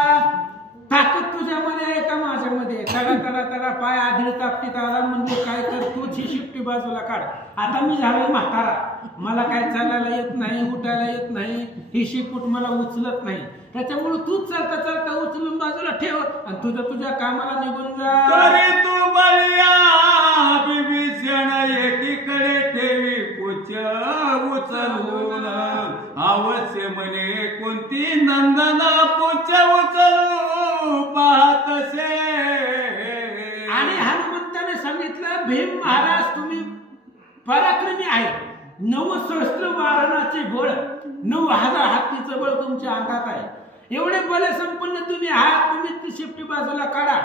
ताकद तुझ्यामध्ये आहे का माझ्यामध्ये? तडा तडा तडा पाय आधी तापटीत आला. म्हणजे काय कर तूच ही शिफ्टी बाजूला काढ. आता मी झालोय म्हातारा, मला काय चालायला येत नाही, उठायला येत नाही, ही शिपूट मला उचलत नाही. त्याच्यामुळे तूच चालता चालता उचलून बाजूला ठेव आणि तुझ्या कामाला निघून जा. तरी तू बलिया बिभीषण एकीकडे ठेवी पुच उचलून अवश्य म्हणे कोणती नंदन पुच उचलू पाहतसे. आणि हनुमंताने सांगितलं भीम महाराज तुम्ही पराक्रमी आहे. 9 सहस्त्र वारणाचे बळ 9,000 हत्तीचं बळ तुमच्या अंगात आहे. एवढे बल संपन्न तुम्ही आहात. तुम्ही ती शिफ्टी बाजूला काढा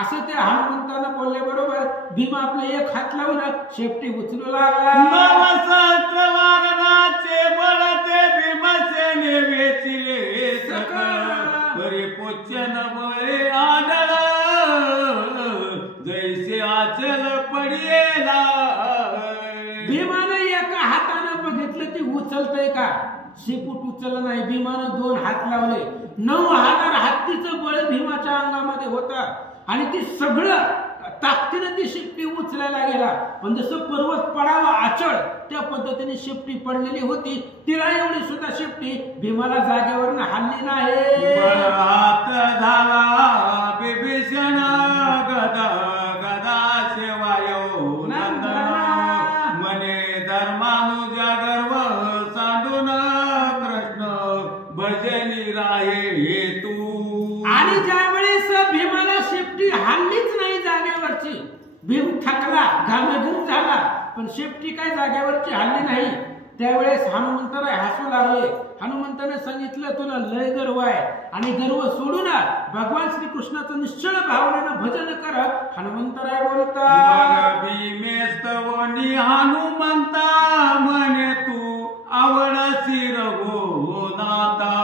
असं त्या हनुमंतानं बोलल्याबरोबर भीम आपलं एक हात लावून शेपटी उचलू लागला. नवसहस्रवारणाचे बळ ते भीमसेने वेचिले सकळ परिपोचन बळे आढळ जैसे आचल पडियेला. भीमानं एका हातानं बघितलं ती उचलतय का, शेपूट उचललं नाही. भीमानं 2 हात लावले. 9,000 हत्तीचं बळ भीमाच्या अंगामध्ये होता आणि ती सगळं ताकदीनं ती शेपटी उचलायला गेला. पण जसं पर्वत पडावा आचळ त्या पद्धतीने शेपटी पडलेली होती. तिला एवढी सुद्धा शेपटी भीमाला जागेवरनं हल्ली नाही. हात झाला बिभीषण गदा गदा सेवायो नंदन मने धर्मानुजा गर्व सांडून कृष्ण भजनी राहे तू. आणि ज्यावेळेस भीमाला शेपटी हल्लीच नाही जागेवरची, भीम थकला घामेघूम झाला पण शेपटी काय जागेवरची हल्ली नाही. त्यावेळेस हनुमंतराय हसू लागले. हनुमंताने सांगितलं तुला लय गर्व आहे आणि गर्व सोडून भगवान श्रीकृष्णाचं निश्चळ भावनेनं भजन कर. हनुमंतराय बोलतात भीमेस्तवनी हनुमंता म्हणे तू आवडसी रघुनाथा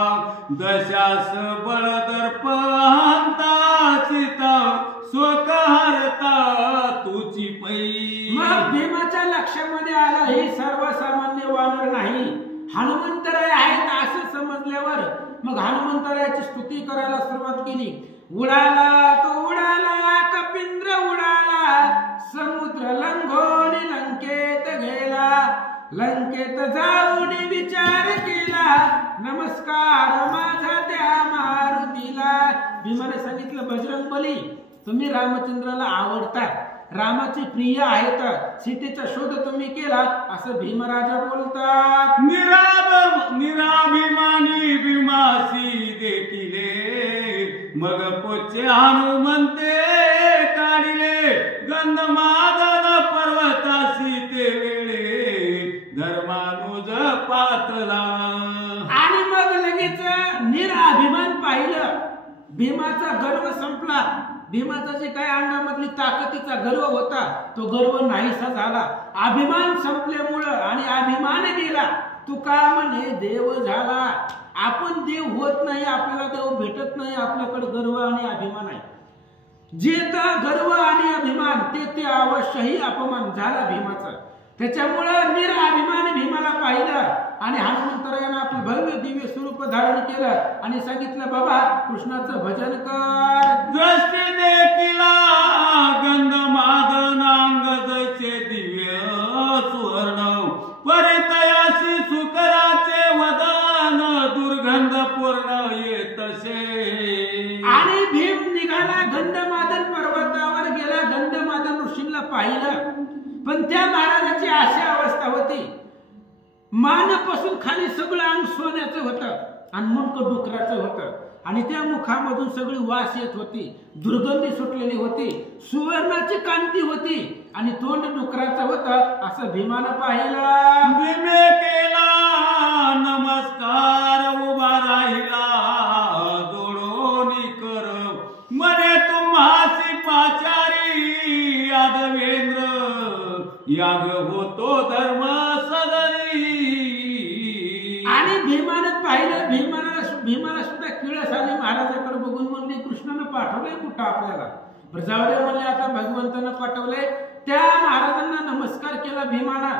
दशास बळ दर्पहंता सीता स्वकहरता तुझी पै. मग भीमाच्या लक्षामध्ये आलं हे सर्वसामान्य वानर नाही, हनुमंतराय आहेत असं समजल्यावर मग हनुमंतरायाची स्तुती करायला सुरुवात केली. उडाला तो उडाला कपिंद्र उडाला समुद्र लंघोनी लंकेत गेला. लंकेत जाऊन विचार केला नमस्कार माझा त्या मारुतीला. भीमाने सांगितलं बजरंगबली तुम्ही रामचंद्राला आवडतात, रामाचे प्रिय आहेत, सीतेचा शोध तुम्ही केला असं भीमराजा बोलतात. निराभिमानी भीमासी देखिले मग पोचे हनुमंते काढिले गंधमादन पर्वतासी ते वेळे धर्मानुज पातला. आणि मग लगेच निराभिमान पाहिलं. भीमाचा गर्व संपला. भीमाचा जे काय अंगामधली ताकदीचा गर्व होता तो गर्व नाहीसा झाला. अभिमान संपल्यामुळं आणि अभिमान गेला. तुका म्हणे देव झाला. आपण देव होत नाही, आपल्याला देव भेटत नाही, आपल्याकडे गर्व आणि अभिमान आहे. जे तर गर्व आणि अभिमान ते अवश्यही अपमान झाला भीमाचा. त्याच्यामुळं निराभिमान भीमाला पाहिलं आणि हनुमंतरायानं आपलं भव्य दिव्य स्वरूप धारण केलं आणि सांगितलं बाबा कृष्णाचं भजन कर. दृष्टी देखिला गंधमादनांग जैसे दिव्य सुवर्ण परितयासी सुकराचे वदन दुर्गंध पूर्ण येतसे. आणि भीम निघाला गंधमादन पर्वतावर गेला. गंधमादन ऋषींना पाहिलं पण त्या महाराजाची अशी अवस्था होती मानापासून खाली सगळं अंग सोन्याचं होतं आणि मुंडक डुकराचं होतं आणि त्या मुखामधून सगळी वास येत होती, दुर्गंधी सुटलेली होती, सुवर्णाची कांती होती आणि तोंड डुकराचं होतं. असं भीमानं पाहिलं. भीमे केला नमस्कार उभा राहिला जोडोनी कर म्हणे तुम्हासी पाचारी यादवेंद्र याग होतो धर्म सदरी. आणि भीमानं पाहिलं. भीमाला सुद्धा किळस आली. महाराजाकडे बघून म्हणले कृष्णानं पाठवलंय कुठं आपल्याला. जाऊ दे म्हणले आता भगवंतानं पाठवलंय. त्या महाराजांना नमस्कार केला भीमानं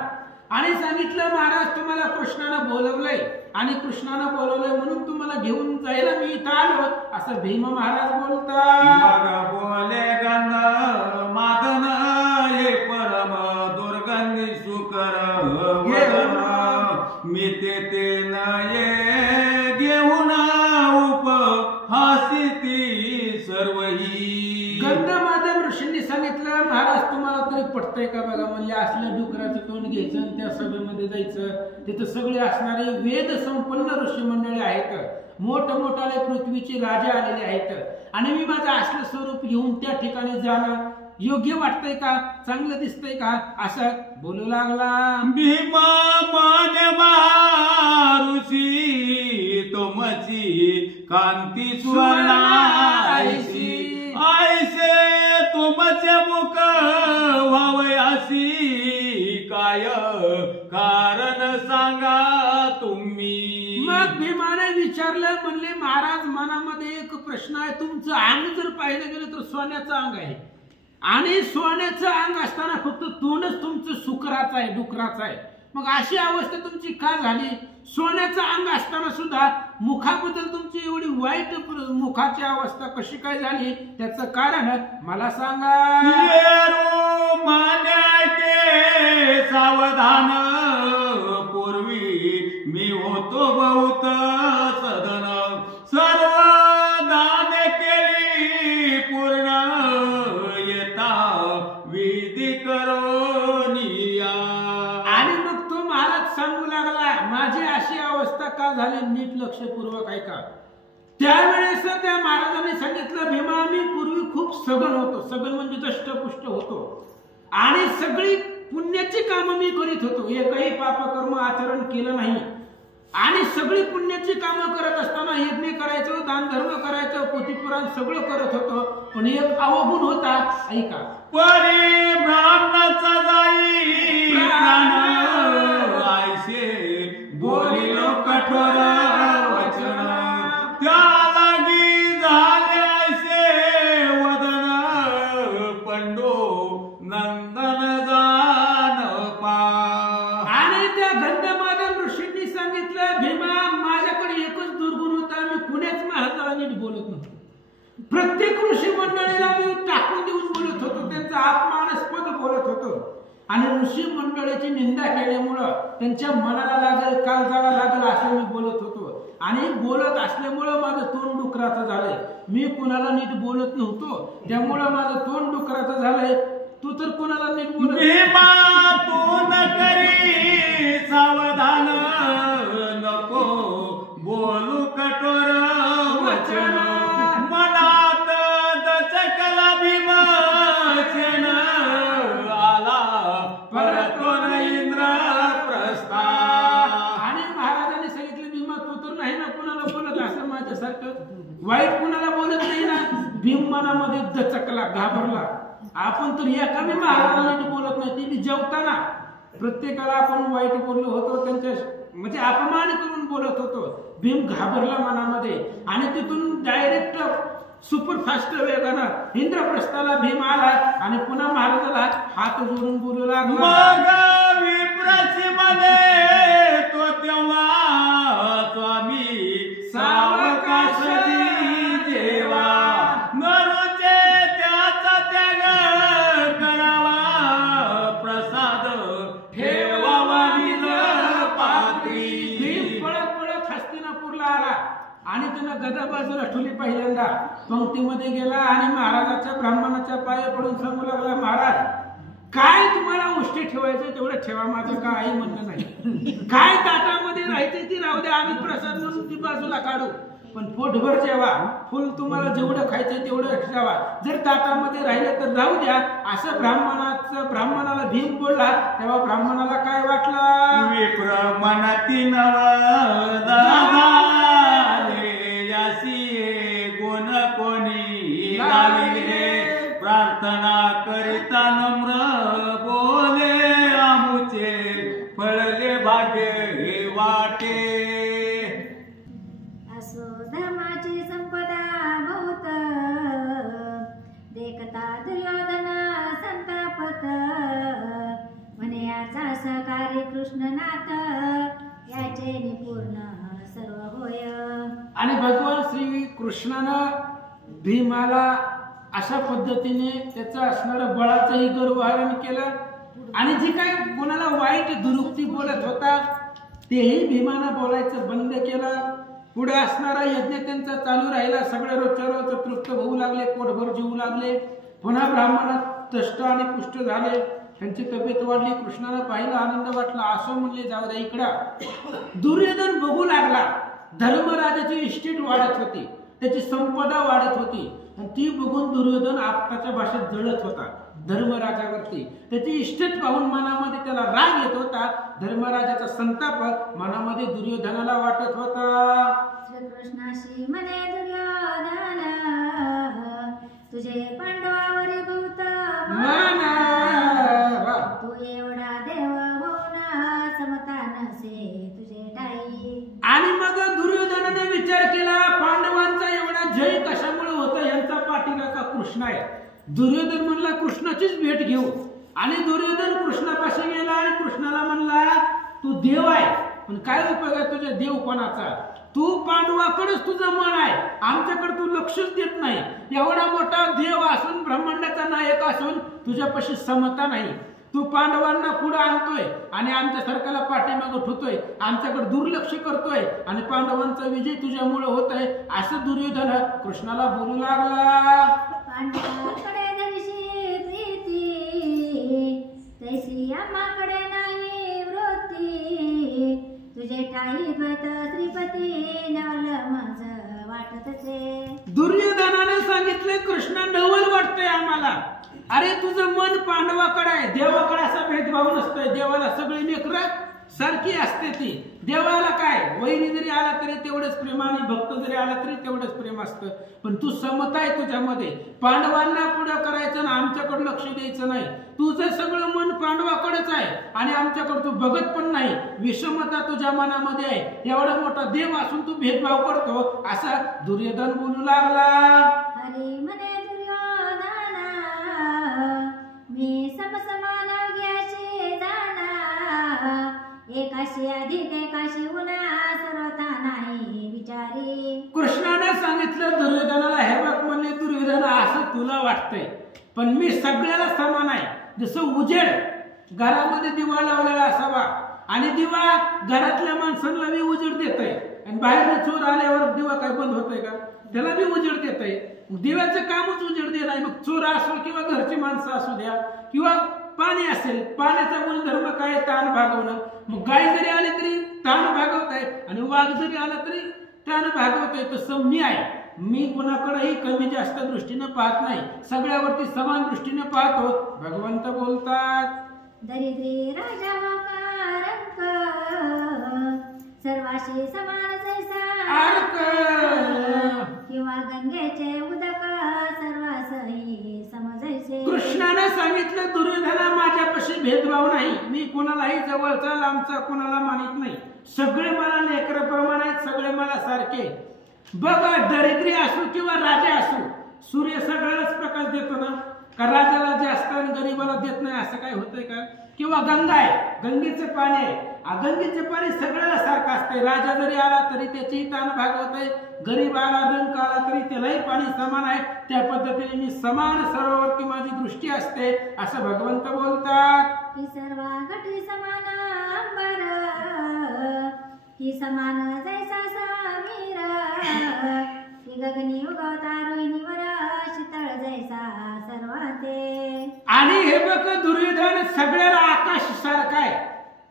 आणि सांगितलं महाराज तुम्हाला कृष्णानं बोलवलंय आणि कृष्णानं बोलवलंय म्हणून तुम्हाला घेऊन जायला मी इथं आलो असं भीम महाराज बोलतात. बोले गंध मादन हे परम दुर्गंधी सुकर मी ते नये घेऊन उपहासिती सर्वही. गंधमादन ऋषींनी सांगितलं महाराज तुम्हाला तरी पटतंय का बघा. म्हणले असल्या डुकराचं तोंड घ्यायचं आणि त्या सभेमध्ये जायचं. तिथं सगळे असणारे वेद संपन्न ऋषी मंडळी आहेत, मोठमोठाले पृथ्वीचे राजे आलेले आहेत आणि मी माझं असलं स्वरूप घेऊन त्या ठिकाणी जाणं योग्य वाटतंय का, चांगलं दिसतंय का असं बोलू लागला. भीमा मन ऋषी तुमची कांती सुवर्णायसी ऐसे भीमाने विचारलं, म्हणले महाराज मनामध्ये एक प्रश्न आहे, तुमचं अंग जर पाहिलं गेलं तर सोन्याचं अंग आहे आणि सोन्याचं अंग असताना फक्त तोंडच तुमचं सुकराचं आहे, डुकराचं आहे. मग अशी अवस्था तुमची का झाली? सोन्याचं अंग असताना सुद्धा मुखाबद्दल तुमची एवढी वाईट मुखाची अवस्था कशी काय झाली? त्याचं कारण मला सांगा. येरो मान्या के सावधान, पूर्वी मी होतो बहुत सदन, सर्व दान केली पूर्ण, येता विधी करोनिया. आणि मग तो महाराज सांगू लागला, माझी अशी अवस्था का झाली? नीट लक्षपूर्वक ऐका. त्यावेळेस त्या महाराजांनी सांगितलं, भीमा मी पूर्वी खूप सगन होतो. सगन म्हणजे दष्टपुष्ट होतो आणि सगळी पुण्याची कामं मी करीत होतो, एकही पापकर्म आचरण केलं नाही. आणि सगळी पुण्याची कामं करत असताना यज्ञ करायचो, दान धर्म करायचो, पोथीपुराण सगळं करत होतो. पण एक अवगुण होता, ऐका. परी ब्राह्मणाचा जाई प्राण, आयसे बोलिलो कठोर वचन, त्या लागी झाले ऐसे वदन, पंडो नंदन जान पा. आणि त्या गंधमादन ऋषींनी सांगितलं, भीमा माझ्याकडे एकच दुर्गुण होता, मी कुण्याच महाराजाला नीट बोलत नव्हतो. प्रत्येक ऋषी मंडळीला मी टाकून देऊन बोलत होतो, त्यांचा अपमानास्पद बोलत होतो. आणि ऋषी मंडळीची निंदा केल्यामुळं त्यांच्या मनाला लागेल, काळजाला लागेल असं मी बोलत होतो. आणि बोलत असल्यामुळं माझं तोंड डुकराचं झालंय. मी कुणाला नीट बोलत नव्हतो, त्यामुळं माझं तोंड डुकराचं झालंय. तू तर कुणाला नीट बोलत. भीमा तू न करी सावधान, नको बोलू कठोर वचन, मनात दचकला भीमसेन, आला परतोन इंद्र प्रस्था. आणि महाराजांनी सांगितलं, भीमा तू तर नाही ना कुणाला बोलत, असं माझ्यासारखं वाईट कुणाला बोलत नाही ना. भीम मनामध्ये दचकला, घाबरला. आपण तर एका मी महाराजांना नीट बोलत नाही, ती बी जेवताना प्रत्येकाला आपण वाईट बोललो होतो, त्यांच्या म्हणजे अपमान करून बोलत होतो. भीम घाबरला मनामध्ये आणि तिथून डायरेक्ट सुपरफास्ट वेगानं इंद्रप्रस्थाला भीम आला आणि पुन्हा महाराजाला हात जोडून बोलू लागला. मग विप्रसी मध्ये तो तेव्हा स्वामी सावकाशजी जेवा, नरुचे त्याचा त्याग करावा, प्रसाद ठेवावा निज पात्री. भीम पळत पळत हस्तिनापूरला आला आणि त्यानं गदा बाजूला ठेवली. पहिल्यांदा पंक्तीमध्ये गेला आणि महाराजाच्या ब्राह्मणाच्या पाया पडून सांगू लागला, महाराज काय तुम्हाला उष्टी ठेवायचं तेवढं ठेवा, माझं काही म्हणणं नाही. काय ताटामध्ये राहायचं ती राहू द्या, आम्ही प्रसाद म्हणून ती बाजूला काढू, पण पोटभर जेवा, फुल तुम्हाला जेवढं खायचं तेवढं ठेवा, जर ताटामध्ये राहिलं तर राहू द्या. असं ब्राह्मणाला भीम बोलला. तेव्हा ब्राह्मणाला काय वाटलं? विप्र मनाती नवदाले, यासी गुण कोणी लाविले, प्रार्थना करिता नम्र बोले, आमुचे फळले भाग्य हे वाटे. असो धर्माची संपदा बहुत, देखता दुर्योधन संतापत, म्हणे याचा सहकारी कृष्णनाथ, याचे निपूर्ण सर्व होय. आणि भगवान श्री कृष्णानं भीमाला अशा पद्धतीने त्याचं असणारं बळाचंही गर्वहरण केलं आणि जे काही कोणाला वाईट दुरुक्ती बोलत होता तेही भीमानं बोलायचं बंद केलं. पुढे असणारा यज्ञ त्यांचा चालू राहिला. सगळे रोजच्या रोज तृप्त होऊ लागले, पोटभर जेवू लागले. पुन्हा ब्राह्मणात दष्ट आणि पुष्ट झाले, त्यांची तब्येत वाढली. कृष्णाला पाहिलं, आनंद वाटला. असं म्हणले, जाऊ द्या इकडं. दुर्योधन बघू लागला. धर्मराजाची इस्टेट वाढत होती, त्याची संपदा वाढत होती. ती बघून दुर्योधन आपटाच्या भाषेत जळत होता धर्मराजावरती. त्याची इस्टेट पाहून मनामध्ये त्याला राग येत होता. धर्मराजाचा संताप मनामध्ये दुर्योधनाला वाटत होता. श्रीकृष्णाशी म्हणे दुर्योधन, तुझे पांडवावरी बहुत मान, तू एवढा देव होऊन समता नसे तुझे ठाई. आणि मग दुर्योधन पाठीला का कृष्ण आहे. दुर्योधन म्हणला कृष्णाचीच भेट घेऊ आणि दुर्योधन कृष्णापाशी गेला आणि कृष्णाला म्हणला तू देव आहे पण काय उपयोग आहे तुझ्या देवपणाचा. तू पांडवाकडेच तुझं मन आहे, आमच्याकडे तू लक्षच देत नाही. एवढा मोठा देव असून ब्रह्मांडाचा नायक असून तुझ्यापाशी समता नाही. तू पांडवांना पुढे आणतोय आणि आमच्या सरकारला पाठीमागं ठेवतोय, आमच्याकडे दुर्लक्ष करतोय आणि पांडवांचा विजय तुझ्यामुळे होत आहे असं दुर्योधन कृष्णाला बोलू लागला. पांडवाकडे जशी प्रीती तैसी आम्हाकडे नाही वृत्ती. तुझे ठाई भत श्रीपती नवल माझं वाटतचे. दुर्योधनाने सांगितले कृष्णा नवल वाटतंय आम्हाला. अरे तुझं मन पांडवाकडे आहे, देवाकडे असा भेदभाव नसतोय. देवाला सगळी लेकरं सारखी असते ती. देवाला काय वैरी जरी आला तरी तेवढंच प्रेम आणि भक्त जरी आला तरी तेवढंच प्रेम असतं. पण तू समता आहे तुझ्यामध्ये. पांडवांना पुढे करायचं ना आमच्याकडे लक्ष द्यायचं नाही. तुझं सगळं मन पांडवाकडेच आहे आणि आमच्याकडे तू बघत पण नाही. विषमता तुझ्या मनामध्ये आहे. एवढा मोठा देव असून तू भेदभाव करतो असा दुर्योधन बोलू लागला. हरी म्हणे दुर्योधना मी समसमान घ्याशी जाना. एकाशी अधिक एकाशी उना सर्वता नाही विचारी. कृष्णाने सांगितलं दुर्योधनाला हे बघ म्हणले दुर्योधन असं तुला वाटतंय पण मी सगळ्याला समान आहे. जसं उजेड घरामध्ये दिवा लावलेला असावा आणि दिवा घरातल्या माणसांना बी उजेड देतोय आणि बाहेर चोर आल्यावर दिवा काय बंद होतोय का, त्याला बी उजेड देतोय. दिव्याचं कामच उजेड देणार. मग चोर असो किंवा घरची माणसं असू द्या किंवा पाणी असेल, पाण्याचा गुणधर्म काय ताण भागवणं. मग गाय जरी आली तरी ताण भागवत आहे आणि वाघ जरी आला तरी ताण भागवत आहे. तसं मी आहे. मी कुणाकडेही कमी जास्त दृष्टीने पाहत नाही, सगळ्यावरती समान दृष्टीने पाहतो. भगवंत बोलतात दरिद्री राजा होकारंक सर्वाशी समान जैसा अर्क किंवा गंगेचे उदक सर्वासही समजैसे. कृष्णाने सांगितलं दुर्योधना माझ्यापाशी भेदभाव नाही. मी कोणालाही जवळचा लांबचा कोणाला मानित नाही. सगळे मला लेकराप्रमाणे आहेत, सगळे मला सारखे. बघा दरिद्री असो किंवा राजा असो सूर्य सगळ्यालाच प्रकाश देतो ना. का राजाला जास्त आणि गरीबाला देत नाही असं काय होतंय का. किंवा गंगा आहे, गंगेचं पाणी आहे, गंगेचं पाणी सगळ्याला सारखं असतंय. राजा जरी आला तरी त्याची ताण भागवत आहे, गरीब आला रंक आला तरी त्यालाही पाणी समान आहे. त्या पद्धतीने मी समान सर्वावरती माझी दृष्टी असते असं भगवंत बोलतात. की सर्व घटी समान अंबर की समान जैसा समीर की गगनी उगवता रोहिणीवर शीतळ जैसा सर्वाते. आणि हे बघ दुर्योधन सगळ्याला आकाश सारखा आहे.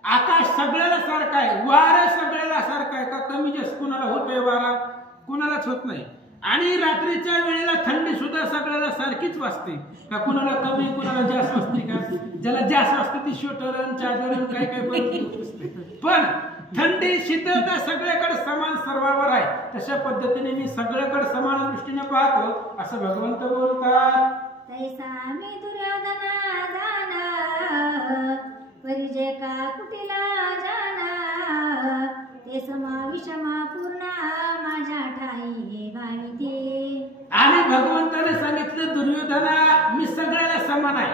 आकाश सगळ्याला सारखा आहे. वारा सगळ्याला सारखा आहे. का कमी जास्त कुणाला होतोय वारा, कुणालाच होत नाही. आणि रात्रीच्या वेळेला थंडी सुद्धा सगळ्याला सारखीच वाजते. का कुणाला कमी कुणाला जास्त वाजते का. ज्याला जास्त वाजते ती स्वेटर चादर काय काय पण थंडी शीतलता सगळ्याकडे समान सर्वावर आहे. तशा पद्धतीने मी सगळ्याकडे समान दृष्टीने पाहतो असं भगवंत बोलतात. तैसा मी दुर्योधना जाना परिजे का कुटीला जाना ते समा विषमा पूर्ण माझ्या ठाई भाविते. आणि भगवंताने सांगितलं दुर्योधना मी सगळ्याला समान आहे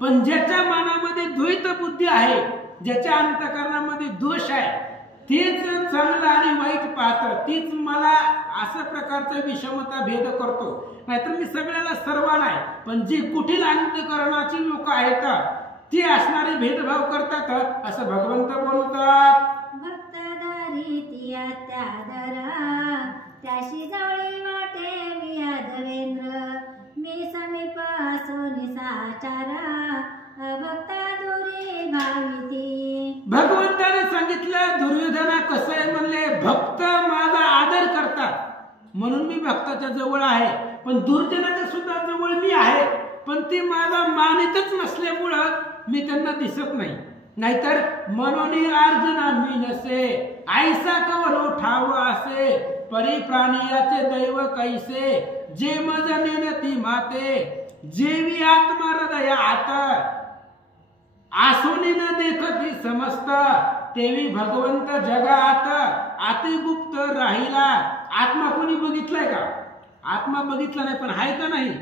पण ज्याच्या मनामध्ये द्वैत बुद्धी आहे, ज्याच्या अंतःकरणामध्ये दोष आहे तेच चांगलं आणि वाईट पाहतं, तीच मला अशा प्रकारचा विषमता भेद करतो. नाहीतर मी सगळ्याला सर्वान आहे. पण जी कुटील अंतःकरणाची लोक आहेत ती असणारे भेदभाव करतात असं भगवंत बोलतात. भक्तदारी तिया त्या दरा त्याशी जवळी वाटे मी यादवेंद्र मी समीप सोनी साचारा भक्ता दुरी भाविती. भगवंताने सांगितलं दुर्योधना कसं आहे म्हणले भक्त माझा आदर करतात म्हणून मी भक्ताच्या जवळ आहे. पण दुर्जनाच्या सुद्धा जवळ मी आहे पण ती माझा मानितच नसल्यामुळं मी त्यांना दिसत नाही. नाहीतर मनोनी अर्जुना मी नसे ऐसा कवलो ठाव असे परी प्राणियाचे दैव कैसे जे मज नेनती माते जेवी आत्मा हृदय आत आसोनी न देखती समस्त तेवी भगवंत जगात अति गुप्त राहिला. आत्मा कोणी बघितलाय का. आत्मा बघितला नाही पण आहे का नाही?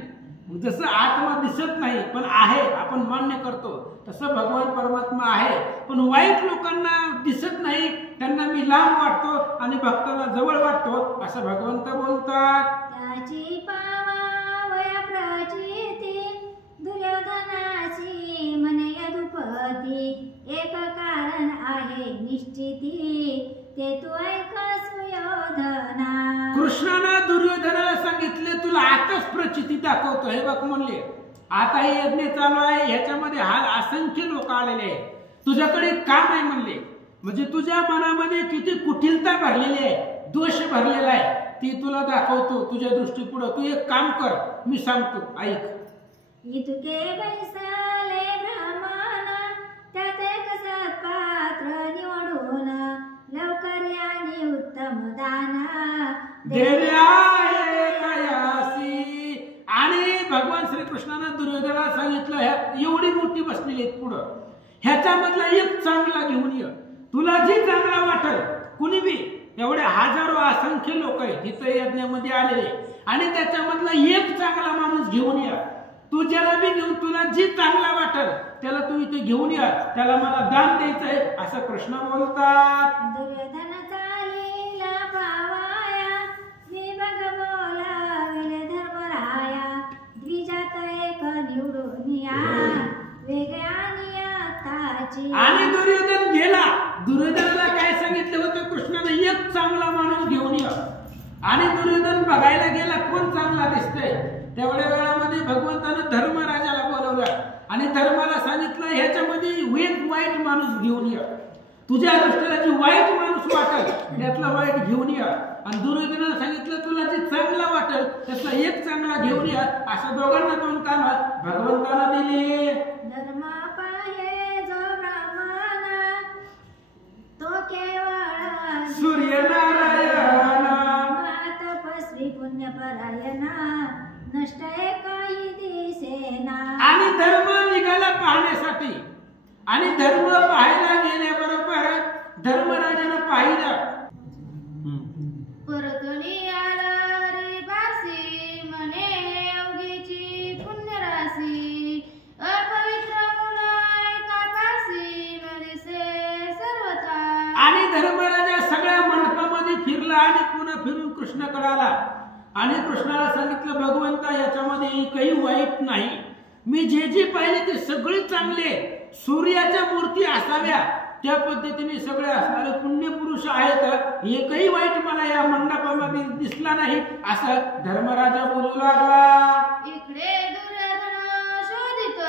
जसं आत्मा दिसत नाही पण आहे आपण मान्य करतो, तसं भगवान परमात्मा आहे. पण वाईट लोकांना दिसत नाही, त्यांना मी लांब वाटतो आणि भक्तांना जवळ वाटतो असं भगवंत बोलतात. त्याची पावावया प्रचिती दुर्योधनाची म्हणे यदुपती, एक कारण आहे निश्चिती ते तू ऐक सुयोधना. कृष्णानं दुर्योधनाला सांगितले तुला आताच प्रचिती दाखवतो. हे बघ म्हणले आता हे यज्ञ चालू आहे, ह्याच्यामध्ये हा असंख्य लोक आलेले आहेत, तुझ्याकडे काम आहे म्हणले. म्हणजे तुझ्या मनामध्ये किती कुटिलता भरलेली आहे, दोष भरलेला आहे, ती तुला दाखवतो तुझ्या दृष्टीपुढं. तू एक काम कर, मी सांगतो ऐक. इतके बैसले ब्राह्मण त्यात एक सत्पात्र निवडून, लवकर याने उत्तम दान आणि भगवान श्रीकृष्णानं दुर्योधनाला सांगितलं एवढी मोठी बसलेली आहेत पुढं, ह्याच्यामधला एक चांगला घेऊन ये. तुला जी चांगला वाटेल, कुणी बी एवढे हजारो असंख्य लोक आहेत इथं यज्ञामध्ये आलेले, आणि त्याच्यामधला एक चांगला माणूस घेऊन ये. तू ज्याला बी घेऊन तुला जी चांगला वाटेल त्याला तू इथे घेऊन ये, त्याला मला दान द्यायचं आहे असं कृष्ण बोलतात. दुर्योधन चालीला पावाया मी बघ बोलाविले धर्मराया, द्विजात एक निवडून या वेगळ्याने आताची. आणि दुर्योधन गेला. दुर्योधनाला काय सांगितलं होतं कृष्णाने? एक चांगला माणूस घेऊन ये. आणि दुर्योधन बघायला गेला कोण चांगला दिसतंय. तेवढ्या वेळामध्ये भगवंतानं धर्मराजाला बोलवलं आणि धर्माला सांगितलं ह्याच्यामध्ये एक वाईट माणूस घेऊन ये. तुझ्या दृष्टीला जी वाईट माणूस वाटेल त्यातला वाईट घेऊन ये. आणि दुर्योधनाला सांगितलं तुला जे चांगला वाटेल त्यातला एक चांगला घेऊन ये. अशा दोघांना दोन काम भगवंतानं दिली. धर्म पाहे जो ब्राह्मण तो केवळ सूर्यनारायण, तपस्वी पुण्यपरायण नष्ट काही दिसेना. आणि धर्म निघाला पाहण्यासाठी, आणि धर्म पाहायला गेल्याबरोबर धर्मराजानं पाहिलं. परतणी आला हरिपासी म्हणे अवघीची पुण्यराशी, अपवित्र मुलाय कापासी न दिसे सर्वथा. आणि धर्मराजा सगळ्या मंडपामध्ये फिरला आणि पुन्हा फिरून कृष्णाकडे आला आणि कृष्णाला सांगितलं भगवंता याच्यामध्ये एकही वाईट नाही, मी जे जे पाहिले ते सगळे चांगले, सूर्याच्या मूर्ती असाव्या त्या पद्धतीने सगळे असणारे पुण्यपुरुष आहेत, एकही वाईट मला या मंडपामध्ये दिसला नाही असं धर्मराजा बोलू लागला. इकडे दुर्योधन शोधित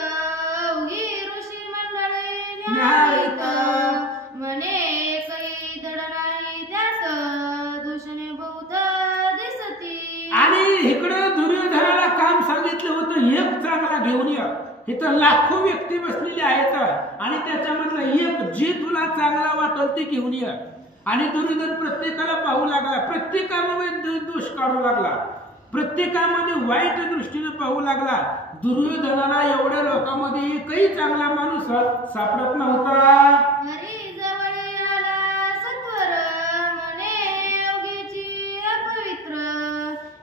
अवघी ऋषी मंडळी न्यायित. म्हणे काही दड नाही त्यात दूषणे बहुत दिसती. आणि इकडे दुर्योधनाला काम सांगितलं होतं एक चांगला घेऊन ये. इथं लाखो व्यक्ती बसलेले आहेत आणि त्याच्यामधला एक जे तुला चांगला वाटेल ते घेऊन ये. आणि दुर्योधन प्रत्येकाला पाहू लागला, प्रत्येकामध्ये दोष काढू लागला, प्रत्येकामध्ये वाईट दृष्टीने पाहू लागला. दुर्योधनाला एवढ्या लोकांमध्ये एकही चांगला माणूस सापडत नव्हता. हरी जवळी आला सत्वर म्हणे अवघीची अपवित्र,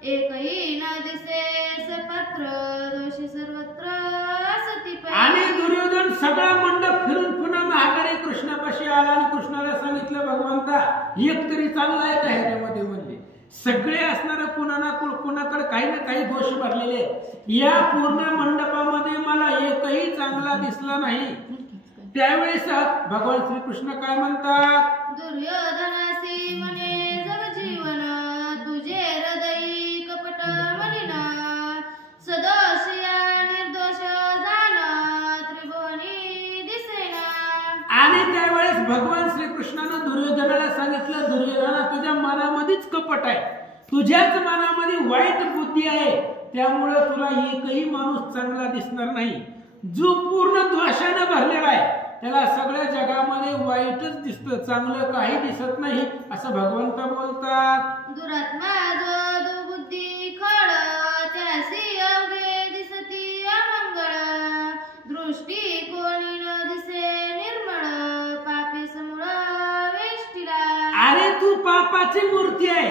एकही न दिसे सपत्र दोषी सर्वत्र असती. आणि दुर्योधन सगळा मंडप फिरून पुन्हा महागारी कृष्णापाशी आला आणि कृष्णाला सांगितलं भगवंता एक तरी चांगला आहे का ह्याच्यामध्ये? म्हणले सगळे असणारे कुणाकडे काही ना काही दोष भरलेले, या पूर्ण मंडपामध्ये मला एकही चांगला दिसला नाही. त्यावेळेस भगवान श्रीकृष्ण काय म्हणतात? दुर्योधनासी म्हणे जगजीवन तुझे हृदय कपट मलिना, सदोषिया निर्दोष जाना त्रिभुवनी दिसेना. आणि त्यावेळेस भगवान श्रीकृष्णानं दुर्योधनाला सांगितलं दुर्योधना तुझ्या मनामध्येच कपट आहे, तुझ्याच मनामध्ये वाईट बुद्धी आहे, त्यामुळे तुला एकही माणूस चांगला दिसणार नाही. जो पूर्ण दोषाने भरलेला आहे त्याला सगळ्या जगामध्ये वाईटच दिसतं, चांगलं काही दिसत नाही असं भगवंत बोलतात. दुरात्मा जो दुबुद्धी खळ त्यासी अवघे दिसती अमंगळ, दृष्टी कोणी न दिसे निर्मळ पापी समूळ वेष्टीला. आणि तू पापाची मूर्ती आहे.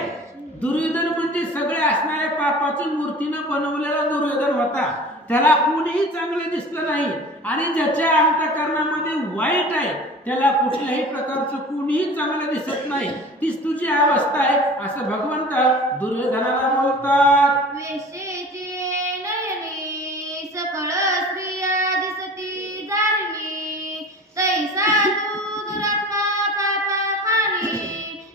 दुर्योधन म्हणजे सगळे असणारे पाप पापाची मूर्तीनं बनवलेला दुर्योधन होता. त्याला कोणीही चांगलं दिसलं नाही आणि ज्याच्या अंतःकरणामध्ये वाईट आहे त्याला कुठल्याही प्रकारचं कोणीही चांगलं दिसत नाही. तीच तुझी अवस्था आहे असं भगवंत दुर्योधनाला बोलतात. वेशेची नयनी सकळ स्त्रिया दिसती जारणी, तैसा तू दुरात्मा पापा खाणी,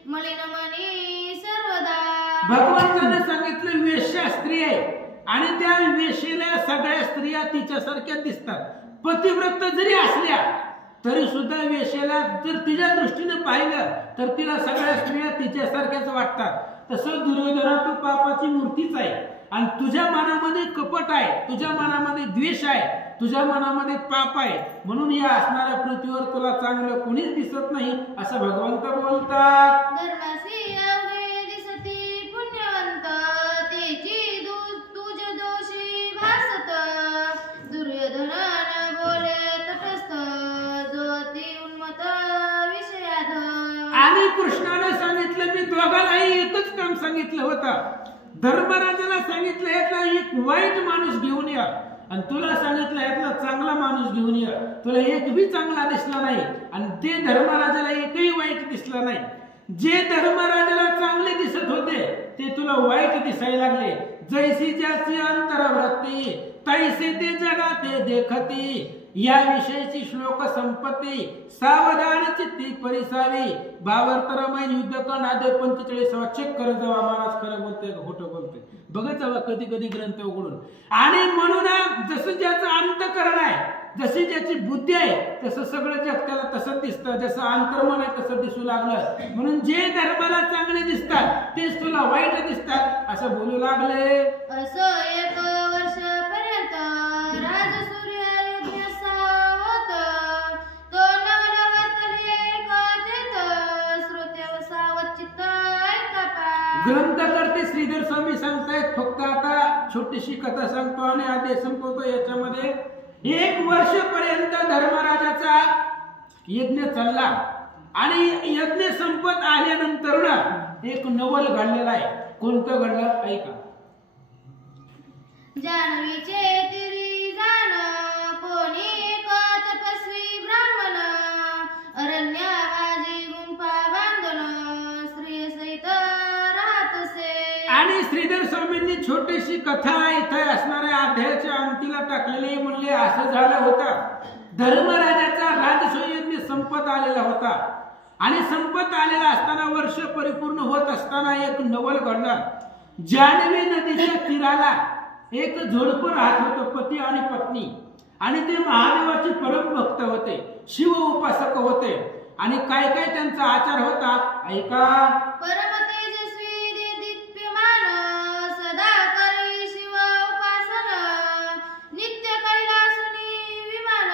मलिन मनी सर्वदा. भगवंताने सांगितलं वेश्या स्त्री आहे आणि त्या वेश्येला सगळ्या स्त्रिया तिच्यासारख्या दिसतात. पतिव्रत जरी असल्या तरी सुद्धा वेश्येला जर तिच्या दृष्टीने पाहिलं तर तिला सगळ्या स्त्रिया तिच्यासारख्याच वाटतात. तसं दुर्योधना तू पापाची मूर्तीच आहे आणि तुझ्या मनामध्ये कपट आहे, तुझ्या मनामध्ये द्वेष आहे, तुझ्या मनामध्ये पाप आहे, म्हणून या असणाऱ्या पृथ्वीवर तुला चांगलं कुणीच दिसत नाही असं भगवंत बोलतात. धर्मासी अवघे दिसती पुण्यवंत, तेची तुझ दोषी भासत, दुर्योधनान बोले तटस्थ, जो ती उन्मत विषयाध. आणि कृष्णाने सांगितलं मी दोघांनाही एकच काम सांगितलं होतं. धर्मराजाला सांगितलं यातला एक वाईट माणूस घेऊन या आणि तुला सांगितलं यातला चांगला माणूस घेऊन या. तुला एक बी चांगला दिसला नाही आणि ते धर्मराजाला एकही वाईट दिसला नाही. जे धर्मराजाला चांगले दिसत होते ते तुला वाईट दिसायला लागले. जैसी ज्याची अंतरवृत्ती तैसे ते जगाते देखती, या विषयीची श्लोक संपत्ती सावधान चित्ती परिसावी. भावार्थरामायण युद्धकांड अध्याय 45 चेक करत जावा महाराज खरं बोलतोय का खोटं बोलतोय बघत जावा कधी कधी ग्रंथ उघडून. आणि म्हणून जसं ज्याचं अंतःकरण आहे, जशी ज्याची बुद्धी आहे तसं सगळं जग त्याला तसं दिसतं. जसं अंतर्मन आहे तसं दिसू लागलं. म्हणून जे धर्माला चांगले दिसतात तेच तुला वाईट दिसतात असं बोलू लागले. असो एक वर्षपर्यंत राजसूर्य यज्ञसा होत, तो नवलवतले कथेत, श्रोत्याव सावचित्त ऐकापा. ग्रंथकर्ते श्रीधर स्वामी सांगतायत. फक्त आता छोटीशी कथा सांगतो आणि आधी संपवतो. याच्यामध्ये 1 वर्षपर्यंत धर्मराजाचा यज्ञ चालला आणि यज्ञ संपत आल्यानंतर एक नवल घडलेला आहे. कोणतं घडलं ऐका. जान्हवीचे तिरी जाण, कोणी एक तपस्वी ब्राह्मण, अरण्यावाजी गुंफा बांधून स्त्री सहित राहतसे. आणि श्रीधर स्वामींनी छोटीशी कथा इथे असणाऱ्या अध्यायाच्या अंतीला टाकलेली. म्हणले असं झालं होतं, धर्मराजाचा राजसूय यज्ञ संपत आलेला होता आणि संपत आलेला असताना वर्ष परिपूर्ण होत असताना एक नवल घडलं. जान्हवी नदीच्या तीराला एक जोडपं राहत होतं, पती आणि पत्नी. आणि ते महादेवाचे परम भक्त होते, शिव उपासक होते. आणि काय काय त्यांचा आचार होता ऐका. परम तेजस्वी दीप्यमान, सदा करी शिव उपासन, नित्य कैलासुनी विमान,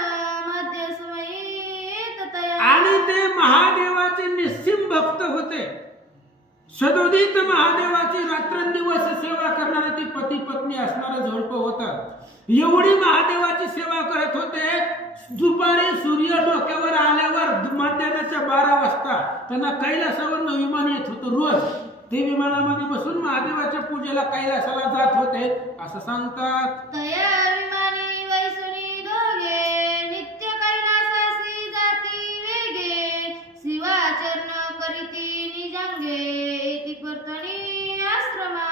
मध्य समयी ततया. आणि ते महादेवाचे निस्सीम भक्त होते. सदोदित महादेवाची रात्रंदिवस सेवा करणारे ते पती पत्नी असणारं जोडपं होतं. एवढी महादेवाची सेवा करत होते. दुपारी सूर्य डोक्यावर आल्यावर मध्यानाच्या 12 वाजता त्यांना कैलासावरनं विमान येत होतं रोज. ते विमानामध्ये बसून महादेवाच्या पूजेला कैलासाला जात होते असं सांगतात. तया विमानी वैसुनी दोघे, नित्य कैलासासी जाती वेगे, शिवाचरण करीती निजंगे, इति परतणी आश्रमा.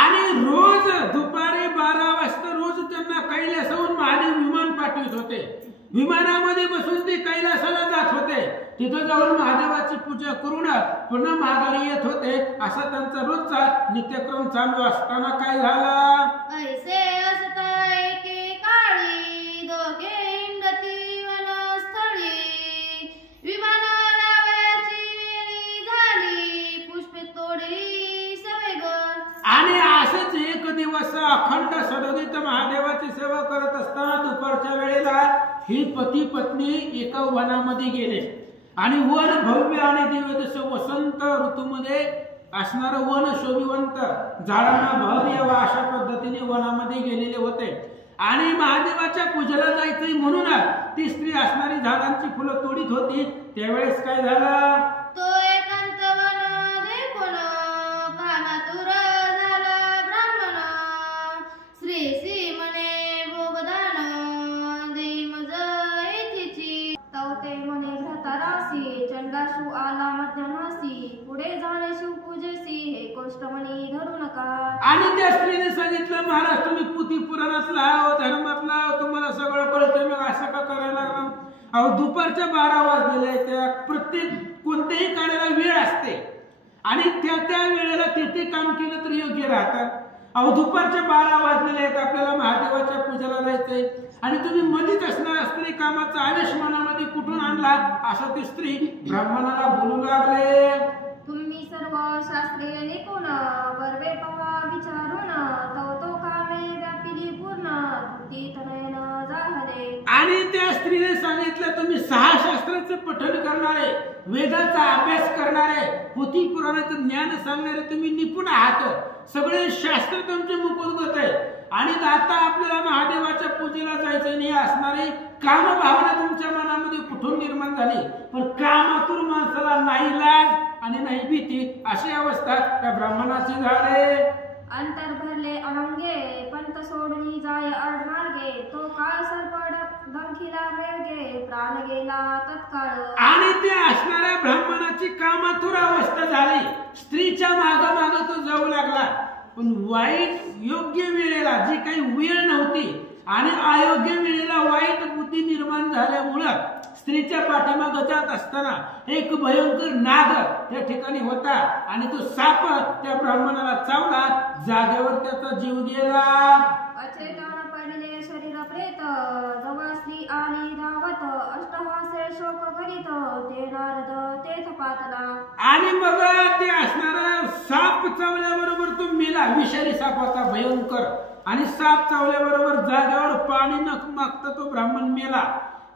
आणि रोज दुपारी 12 वाजता रोज त्यांना कैलासाहून महादेव विमान पाठवत होते. विमानामध्ये बसून ते कैलासाला जात होते. तिथं जाऊन महादेवाची पूजा करून पुन्हा माघारी येत होते. असा त्यांचा रोजचा नित्यक्रम चालू असताना काय झाला. ऐसे असता एके काळी, दोघे हिंडती वनस्थळी, विमान लावायची वेळी झाली, पुष्पे तोडली सवेग. आणि असंच एक दिवस अखंड सदोदित महादेवाची सेवा करत असताना दुपारच्या वेळेला ही पती पत्नी एका वनामध्ये गेले. आणि वन भव्य आणि दिव्य जसं वसंत ऋतूमध्ये असणारं वन शोभिवंत, झाडांना भर यावा अशा पद्धतीने वनामध्ये गेलेले होते. आणि महादेवाच्या पूजेला जायचंय म्हणून ती स्त्री असणारी झाडांची फुलं तोडीत होती. त्यावेळेस काय झालं. तो एकांत वन देखून कामातुर झाला ब्राह्मण, त्या स्त्रीने सांगितलं महाराज तुम्ही पुती पुराणातला आहो, धर्मातला आहो, तुम्हाला सगळं कळतं, मग असं का करायला लागला? अहो दुपारच्या 12 वाजलेल्या आहेत, त्या प्रत्येक कोणत्याही कार्याला वेळ असते आणि त्या वेळेला ते काम केलं तर योग्य राहतात. अहो दुपारच्या 12 वाजलेले आहेत, आपल्याला महादेवाच्या पूजेला जायचंय आणि तुम्ही मधीच असणारा स्त्री कामाचा आवेश मनामध्ये कुठून आणला? असं ती स्त्री ब्राह्मणाला बोलू लागले. तुम्ही सर्व शास्त्रीय निपुण बर्वे पवा विचारून तो कामे व्यापिली पूर्ण ती तनयन जाहले. आणि त्या स्त्रीने सांगितलं तुम्ही 6 शास्त्राचं पठण करणारे, वेदाचा अभ्यास करणारे, पुथी पुराणाचं ज्ञान सांगणारे तुम्ही निपुण आहात, सगळे शास्त्र तुमचे मुखोद्गत आहे आणि आता आपल्याला महादेवाच्या पूजेला जायचं नाही असणारी कामभावना तुमच्या मनामध्ये कुठून निर्माण झाली? पण कामातून माणसाला नाही लाज आणि नाही भीती, अशी अवस्था त्या ब्राह्मणाची झाली. अंतर भरले अनंगे पंत सोडून जाय अडमार्गे तो काळ सरपड डंखिला मेळगे प्राण गेला तत्काळ. आणि ते असणाऱ्या ब्राह्मणाची कामातूर अवस्था झाली, स्त्रीच्या माग तो जाऊ लागला. पण वाईट योग्य वेळेला जी काही वेळ नव्हती आणि अयोग्य वेळेला वाईट बुद्धी निर्माण झाल्यामुळं स्त्रीच्या पाठीमागे जात असताना एक भयंकर नाग त्या ठिकाणी होता आणि तो साप त्या ब्राह्मणाला चावला, जागेवर त्याचा जीव गेला. अचेतन पडले शरीर प्रेत जवळ स्त्री आली धावत अष्टहास्य शोक करीत ते नारद तेथ पातला. आणि मग ते असणारा साप चावल्याबरोबर तो मेला. विषारी साप होता भयंकर आणि साप चावल्याबरोबर जागेवर पाणी न मागता तो ब्राह्मण मेला.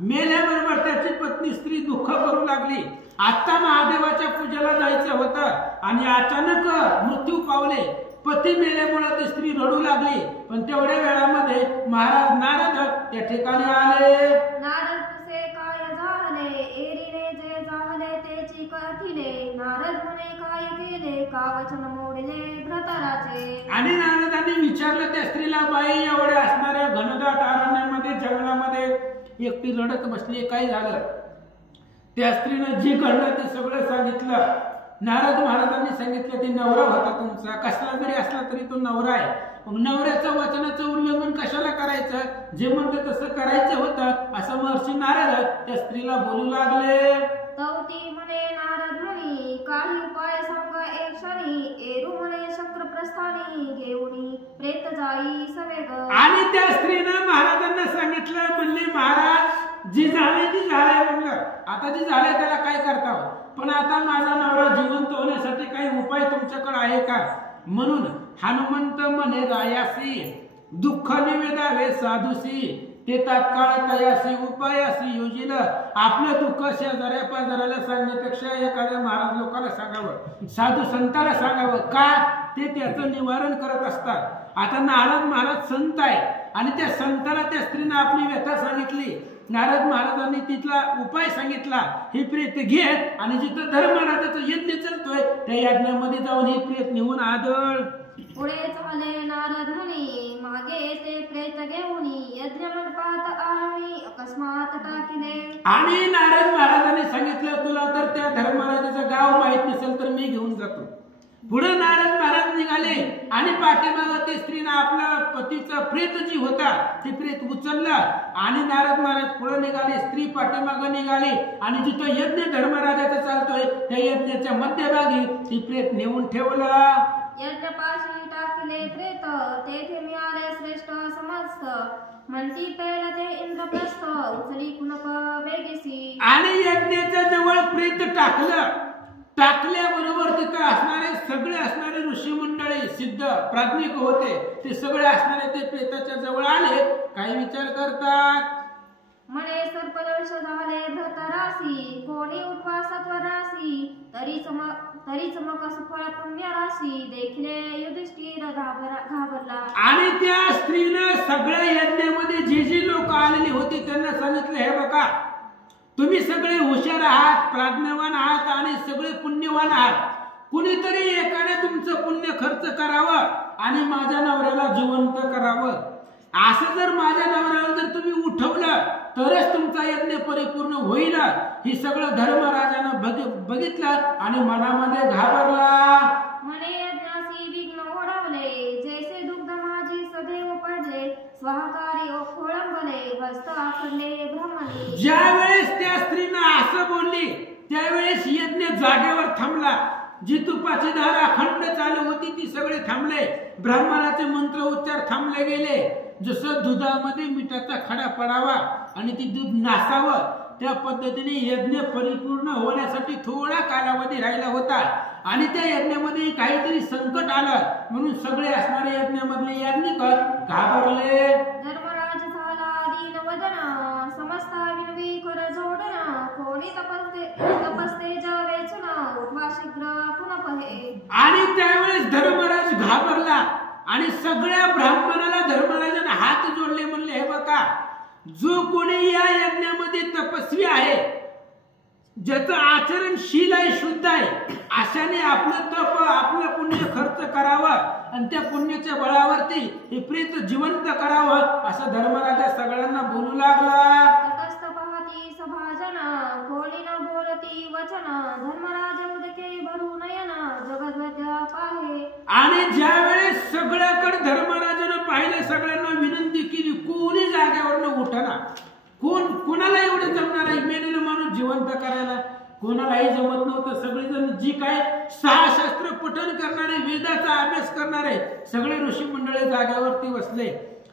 मेल्याबरोबर त्याची पत्नी स्त्री दुःख करू लागली. आता महादेवाच्या पूजेला जायचं होतं आणि अचानक मृत्यू पावले. पती मेल्यामुळे ती स्त्री रडू लागली. पण तेवढ्या वेळामध्ये महाराज नारद त्या ठिकाणी आले. नारद तुसे काय झाले एरिने जे झाले तेची कथिले नारद म्हणे काय केले का वचन मोडले भ्रतराचे. आणि नारदांनी विचारलं त्या स्त्रीला, बाई एवढ्या असणाऱ्या घनदाट अरण्यामध्ये जंगलामध्ये एकटी रडत बसली, काय झालं? त्या स्त्रीनं जी घडलं ते सगळं सांगितलं. नारद महाराजांनी सांगितलं ते नवरा होता तुमचा, कसला जरी असला तरी तो नवरा आहे. मग नवऱ्याचं वचनाचं उल्लंघन कशाला करायचं? जे म्हणतं तसं करायचं होतं असं महर्षी नारद त्या स्त्रीला बोलू लागले. तवती म्हणे नारद मुनी काही उपाय सांगा एक क्षणी एरू म्हणे शंकर प्रस्थानी घेऊनी प्रेत जाई सवेग. आणि त्या स्त्रीनं महाराजांना सांगितलं, म्हणले महाराज जी झाले ती झालंय म्हणलं, आता जी झालंय त्याला काय करता, पण आता माझा नवरा जिवंत होण्यासाठी काही उपाय तुमच्याकडे आहे का? म्हणून हनुमंत म्हणे रायासी दुःख निवेदावे साधूसी ते तात्काळ तयासी उपायासी योजिल. आपलं दुःख शेजाऱ्या पाजाऱ्याला सांगण्यापेक्षा एखाद्या महाराज लोकांना सांगावं, साधू संताला सांगावं, का ते त्याचं निवारण करत असतात. आता नारद महाराज संत आहे आणि त्या संताला त्या स्त्रीने आपली व्यथा सांगितली. नारद महाराजांनी तिथला उपाय सांगितला, ही प्रेत घे आणि जिथं धर्मराजाचा यज्ञ चालतोय त्या यज्ञामध्ये जाऊन ही प्रेत नेऊन आदळ. पुढे झाले नारद मुनी मागे ते प्रेत घेऊन यज्ञ मंडपात आम्ही अकस्मात टाकिले. आणि नारद महाराजांनी सांगितलं, तुला तर त्या धर्मराजाचं गाव माहित नसेल तर मी घेऊन जातो. पुढे नारद महाराज निघाले आणि पाठीमागं ते स्त्रीनं आपला पतीचा प्रेत जी होता ते प्रेत उचललं आणि नारद महाराज पुढे निघाले, स्त्री पाठीमागं निघाली आणि जिथं यज्ञ धर्मराजाचा चालतोय त्या यज्ञाच्या मध्यभागी ती प्रेत नेऊन ठेवलं. यज्ञपाशी टाकले प्रेत तेथे मिळाले श्रेष्ठ समस्त म्हणती पहिला ते इंद्रप्रस्थ उचली कुणक वेगेसी. आणि यज्ञाच्या जवळ प्रेत टाकल्याबरोबर तिथं असणारे ऋषी मंडळी सिद्ध प्राज्ञिक होते, ते सगळे असणारे ते प्रेताच्या जवळ आले. काय विचार करतात? म्हणे सर्पदंश झाले भ्रतरासी कोणी उठवा सत्वरासी तरी चमक सुफळ पुण्य राशी देखले युधिष्ठिर घाबरला. आणि त्या स्त्रीनं सगळ्या यज्ञामध्ये जी लोक आलेली होती त्यांना सांगितलं, हे बघा तुम्ही सगळे हुशार आहात, प्राज्ञवान आहात आणि सगळे पुण्यवान आहात. कुणीतरी एकाने तुमचं पुण्य खर्च करावं आणि माझ्या नवऱ्याला जिवंत करावं. असं जर माझ्या नवऱ्याला जर तुम्ही उठवलं तरच तुमचा यज्ञ परिपूर्ण होईल. ही सगळं धर्मराजानं बघितलं आणि मनामध्ये घाबरला. म्हणे यज्ञासी विघ्न ओढवले जैसे स्वाहाकारी खोळंबले हस्त आखडले ब्रह्मणी. ज्यावेळेस त्या स्त्रीनं असं बोलली त्यावेळेस यज्ञ जागेवर थांबला. जी तुपाची धार अखंड चालू होती ती सगळे थांबले. ब्राह्मणाचे मंत्र उच्चार थांबले गेले. जसं दुधामध्ये मिठाचा खडा पडावा आणि ती दूध नासावं त्या पद्धतीने यज्ञ परिपूर्ण होण्यासाठी थोडा कालावधी राहिला होता. आणि त्या यज्ञामध्ये काहीतरी संकट आलं म्हणून सगळे असणारे यज्ञामधले यज्ञिक घाबरले. धर्मराज झाला दीनवदन समस्ता विनवी कर जोडन. कोणी तपस्ते वेचून उठवा शीघ्र पुन्हा पहे. आणि त्यावेळेस धर्मराज घाबरला आणि सगळ्या ब्राह्मणाला धर्मराजाने हात जोडले. म्हणले हे बघा, जो कोणी या यज्ञामध्ये तपस्वी आहे, ज्याचं आचरणशील आहे, शुद्ध आहे, अशाने आपलं तप आपलं पुण्य खर्च करावं आणि त्या पुण्याच्या बळावरती हे प्रेत जिवंत करावं असं धर्मराजा सगळ्यांना बोलू लागला. तटस्थ पाहती सभाजन कोणी न बोलती वचन. धर्मराज उदके भरू नयन जगद्वद्या पाहे. आणि ज्या वेळेस सगळ्याकडे धर्मराजानं पाहिलं, सगळ्यांना विनंती केली, कोणी जागेवरनं उठना. कोणाला एवढं जमणार आहे मेलेलं माणूस जिवंत करायला? कोणालाही जमत नव्हतं. सगळेजण जी काय 6 शास्त्र पठण करणारे, वेदाचा अभ्यास करणारे सगळे ऋषी मंडळी जागेवरती बसले.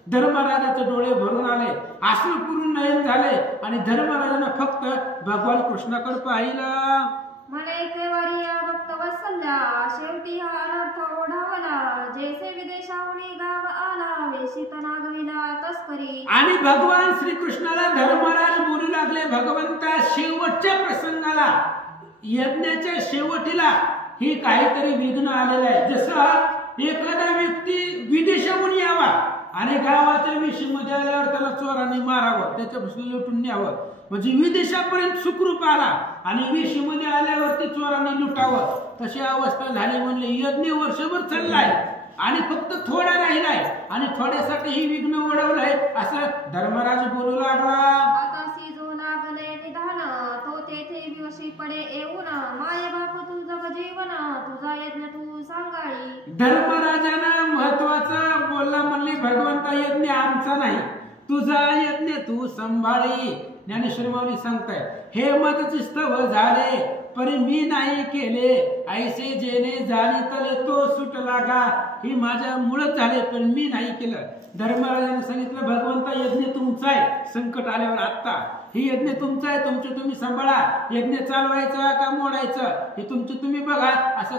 धर्मराजाचे डोळे भरून आले, अश्रूपूर्ण नयन झाले आणि धर्मराजानं फक्त भगवान कृष्णाकडे पाहिलं. म्हणे केवारी भक्त वत्सल्या शेवटी हा अनर्थ ओढावला. जैसे विदेशाहून गाव आला वेशित नागविला तस्करी. आणि भगवान श्रीकृष्णाला धर्मराज बोलू लागले, भगवंता शेवटच्या प्रसंगाला, यज्ञाच्या शेवटीला ही काहीतरी विघ्न आलेलं आहे. जसं एखादा व्यक्ती विदेशाहून यावा आणि गावाच्या विशीमध्ये आल्यावर त्याला चोरांनी मारावं, त्याच्यापासून लुटून न्यावं, म्हणजे विदेशापर्यंत सुखरूप आला आणि विशीमध्ये आल्यावरती चोरांनी लुटावं, तशी अवस्था झाली. म्हणले यज्ञ वर्षभर चाललाय आणि फक्त थोडा राहिलाय आणि थोड्यासाठी ही विघ्न ओढवलंय असं धर्मराज बोलू लागला. आता सिजू लागले निधान तो तेथे विवशी पडे येऊन. माय बाप तुझं जीवन तुझा यज्ञ तू सांगाळी. धर्मराजानं महत्वाचं बोलला. म्हणले भगवंता यज्ञ आमचा नाही, तुझा यज्ञ तू संभाळी. ज्ञानेश्वर माऊली सांगताय, हे मत स्तव झाले परी मी नाही केले, ऐसे जेने जाणी तले तो सुट लागा. ही माझ्या मुळच झाले पण मी नाही केलं. धर्मराजाने सांगितलं, भगवंता यज्ञ तुमचा आहे, संकट आल्यावर आत्ता ही यज्ञ तुमचा आहे, तुमचे तुम्ही सांभाळा. यज्ञ चालवायचं का मोडायचं हे तुमचं तुम्ही बघा असं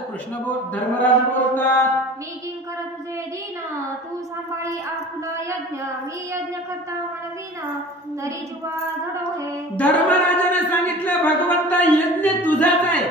धर्मराज बोलतात. मी किंकर तुझे दीन तू सांभाळी आपुला यज्ञ. मी यज्ञ करता म्हणवीन तरी जुवा जडवहे. धर्मराजाने सांगितलं, भगवंता यज्ञ तुझाच आहे,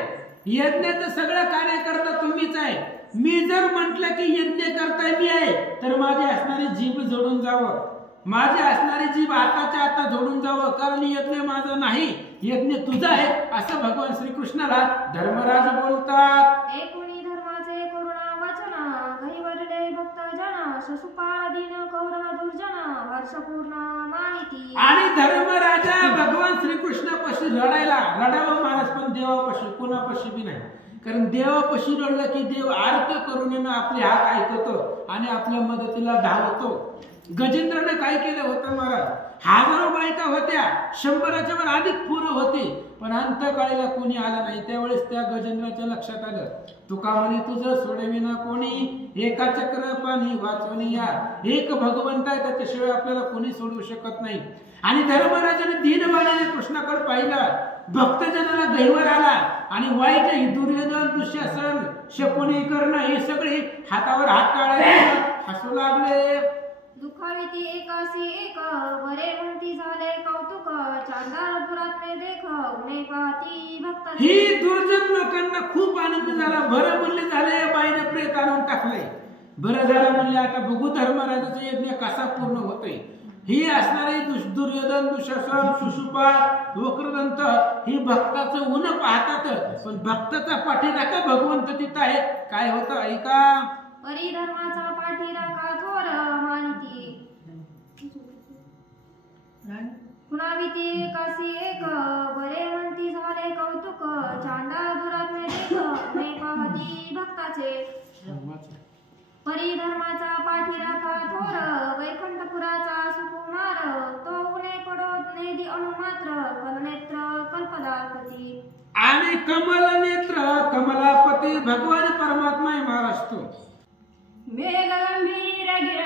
यज्ञाचं सगळं कार्य करता तुम्हीच आहे. मी जर म्हटलं की यज्ञ करता मी आहे तर माझी असणारी जीभ जोडून जावं, माझी असणारी जीभ आताच्या आता जोडून जावं, कारण यज्ञ माझा नाही, यज्ञ तुझा आहे असं भगवान श्रीकृष्णाला धर्मराज बोलतात. एकुणी धर्माचे करुणा वचन गहिवरले भक्त जन. शशुपाळ दीन कौरव दुर्जन हर्षपूर्ण माहिती. आणि धर्मराजा भगवान श्रीकृष्णापाशी रडावं महाराज, पण देवापाशी कोणापाशी बी नाही. कारण देवापाशी रडलं की देव आर्त करुणेनं आपले हात ऐकतो आणि आपल्या मदतीला धावतो. गजेंद्रने काय केलं होतं महाराज, हजारो बायका होत्या, 100च्या वर अधिक पोरं होती, पण अंतकाळीला कोणी आला नाही. त्यावेळेस त्या गजेंद्राच्या लक्षात आलं, तुका म्हणे तुझं सोडविना कोणी, एका चक्र पाणी वाचवून या. एक भगवंत आहे, त्याच्याशिवाय आपल्याला कोणी सोडवू शकत नाही. आणि धर्मराजाने दीनभावाने कृष्णाकडे पाहिलं, भक्तजनाला गहिवर आला आणि वाईट दुर्योधन दुःशासन शकुनी कर्ण हे सगळे हातावर हात टाळायला हसू लागले. दुखाविती एकासी एक बरे म्हणती झाले कौतुक. चांदार दुरात में देख उणे पाहती भक्त. ही दुर्जन लोकांना खूप आनंद झाला. बरं म्हणले झालं या बाईने प्रेत आणून टाकलंय, बरं झालं म्हणले आता बघू धर्मराजाचा यज्ञ कसा पूर्ण होतोय. ही असणारे दुर्योधन दुःशासन शिशुपाळ वक्रदंत ही भक्ताचं ऊन पाहतात, पण भक्ताचा पाठीराखा भगवंत तिथं आहे. काय होतं ऐका. परी धर्माचा पाठीराखा थोर मानिती. कुणाविती एकासी एक बरे म्हणती झाले कौतुक. चांडाळ दुरात में देख उणे पाहती भक्ताचे. परी धर्माचा पाठीराखा थोर वैकुंठपुराचा भगवान परमात्मा आहे महाराज तो. मेघ गंभीर गिर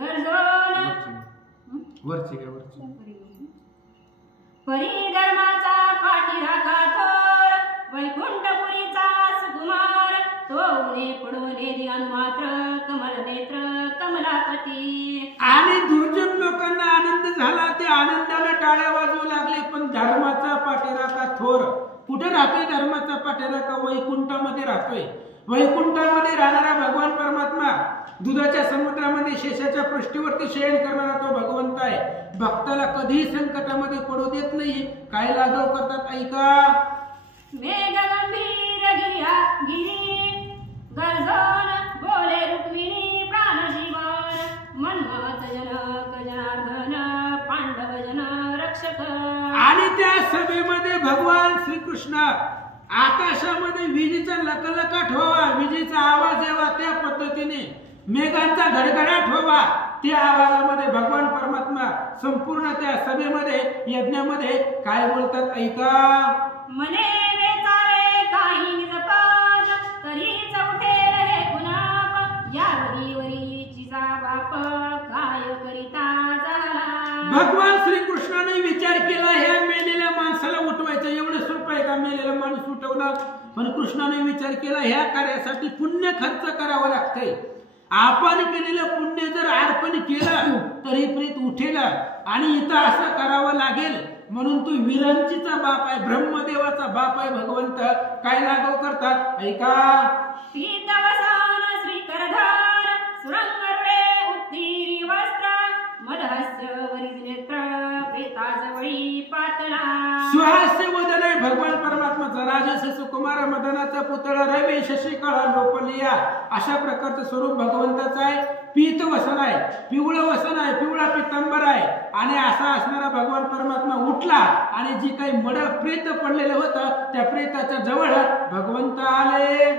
गर्जोन वरची काय वरची परी धर्माचा पाठीराखा थोर वैकुंठपुरीचा सुकुमार तो उणे पडून ध्यान मात्र कमल नेत्र कमलापती. आणि दुर्जन लोकांना आनंद झाला, ते आनंदाने टाळ्या वाजवू लागले. पण धर्माचा पाठीराखा थोर कुठे राहतोय? धर्माचा पाठीराखा वैकुंठामध्ये राहतोय. वैकुंठामध्ये राहणारा भगवान परमात्मा, दुधाच्या समुद्रामध्ये शेषाच्या पृष्ठीवरती शयन करणारा तो भगवंत आहे. भक्ताला कधीही संकटामध्ये पडू देत नाही. काय लाघव करतात ऐका. मेघ गंभीर गिरी गर्जन बोले रुक्मिणी प्राण जीवन मनमत जनक जनार्दन पांडव जन रक्षक. आणि त्या सभेमध्ये भगवान श्रीकृष्ण आकाशामध्ये विजेचा लकलकाट व्हावा, विजेचा आवाज यावा, त्या पद्धतीने मेघांचा गडगडाट व्हावा, त्या आवाजामध्ये भगवान परमात्मा संपूर्ण त्या सभेमध्ये यज्ञामध्ये काय बोलतात ऐका. मने वेचावे काही निजपाद तरीच उठेल हे कुणाप या वरीवरीचीचा बाप काय करिता झाला. भगवान श्रीकृष्णाने विचार केला, ह्या मेलेल्या माणसाला उठवायचं एवढं सोपं आहे का मेलेला माणूस उठवणं? पण कृष्णाने विचार केला, ह्या कार्यासाठी पुण्य खर्च करावं लागतंय. आपण केलेलं पुण्य जर अर्पण केलं तरी प्रीत उठेल, आणि इथं असं करावं लागेल. म्हणून तू विरंचीचा बाप आहे, ब्रह्मदेवाचा बाप आहे भगवंत. काय लागव करतात ऐका. पीतवसन श्रीकरधार सुरंगरुळे उत्तीरी वस्त्र मदहस्य वरील नेत्र प्रेताजवळी पातला. सुहास्य वदन आहे भगवान परमात्माचा. राजस सुकुमार मदनाचा पुतळा रवी शशिकळा लोपलिया, अशा प्रकारचं स्वरूप भगवंताचं आहे. पीत वसन आहे, पिवळं वसन आहे, पिवळा पितंबर आहे. आणि असा असणारा भगवान परमात्मा उठला आणि जी काही मड प्रेत पडलेलं होतं त्या प्रेताच्या जवळ भगवंत आले.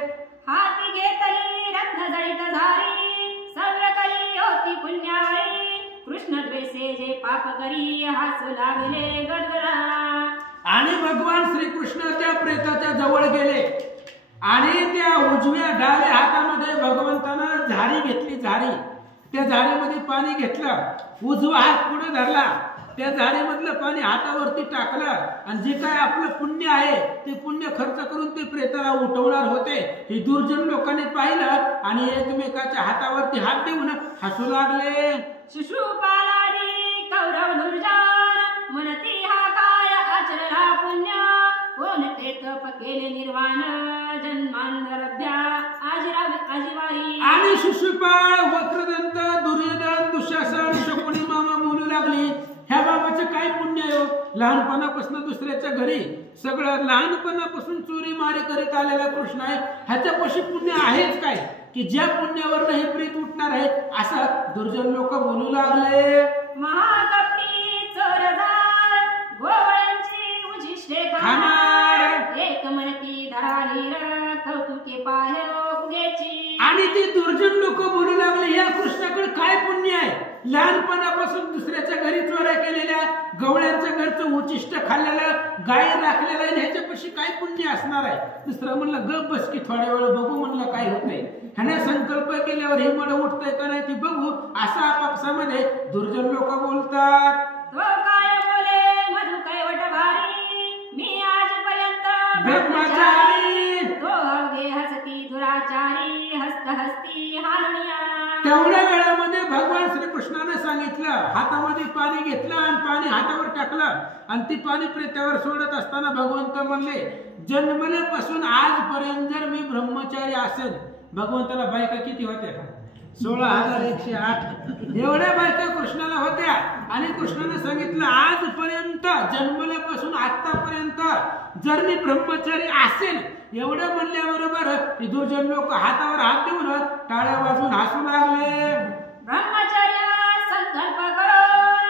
हाती घेतली रत्न जळित झारी सव्य करी होती पुण्यावरी कृष्ण द्वेषे जे पाप करी हासू लागले गडगडा. आणि भगवान श्रीकृष्ण त्या प्रेताच्या जवळ गेले आणि त्या उजव्या डाव्या हातामध्ये भगवंतानं झारी घेतली. झारी, त्या झारीमध्ये पाणी घेतलं, उजवा हात पुढे धरला, त्या झारीमधलं पाणी हातावरती टाकलं आणि जे काय आपलं पुण्य आहे ते पुण्य खर्च करून ते प्रेताला उठवणार होते. हे दुर्जन लोकांनी पाहिलं आणि एकमेकाच्या हातावरती हात देऊन हसू लागले. शिशुपालादी कौरव दुर्जन मनती हा काय आचरला पुण्य कोण ते तप केले निर्वाण जन्मांतरभ्या आजीवारी. आणि शिशुपाळ, वक्रदंत, दुर्योधन, दुःशासन, शकुनी मामा बोलू लागली, ह्या बाबाचं काय पुण्य आहे हो? लहानपणापासून दुसऱ्याच्या घरी सगळं लहानपणापासून चोरी मारी करीत आलेला कृष्ण आहे, ह्याच्यापाशी पुण्य आहेच काय की ज्या पुण्यावर हे प्रीत उठणार आहे? असं दुर्जन लोक बोलू लागले. महाकपटी चोरदार गोवळ्यांची उजिष्टे खाणार एक मनती धरालीर कौतुके पाहे उगेची. आणि ते दुर्जन लोक बोलू लागले, या कृष्णाकडे काय पुण्य आहे? लहानपणापासून दुसऱ्याच्या घरी चोऱ्या केलेल्या, गवळ्यांच्या घरचं उचिष्ट खाल्लेलं, गाय राखलेलं आहे, ह्याच्यापाशी काय पुण्य असणार आहे? दुसरं म्हणलं गप बस की थोड्या वेळ बघू म्हणलं काय होतंय. ह्याने संकल्प केल्यावर हे मड उठतंय का नाही ती बघू, असं आपापसामध्ये दुर्जन लोक बोलतात. तो काय बोले मधु कैवट भारी मी आजपर्यंत ब्रह्मचारी, तो अवघे हसती दुराचारी हस्त हस्ती हालनिया. तेवढ्या वेळामध्ये भगवान श्रीकृष्णाने सांगितलं, हातामध्ये पाणी घेतलं आणि पाणी हातावर टाकलं आणि ती पाणी प्रेत्यावर सोडत असताना भगवंत म्हणले, जन्मल्यापासून आजपर्यंत जर मी ब्रह्मचारी असेल. भगवंताला बायका किती होत्या? 16,108 एवढ्या बायका कृष्णाला होत्या. आणि कृष्णाने सांगितलं, आजपर्यंत जन्मल्यापासून आतापर्यंत जर मी ब्रह्मचारी असेल, एवढं म्हणल्याबरोबर दुर्जन लोक हातावर हात देऊन टाळ्या वाजून हसू लागले. ब्रह्मचर्य संकल्प करून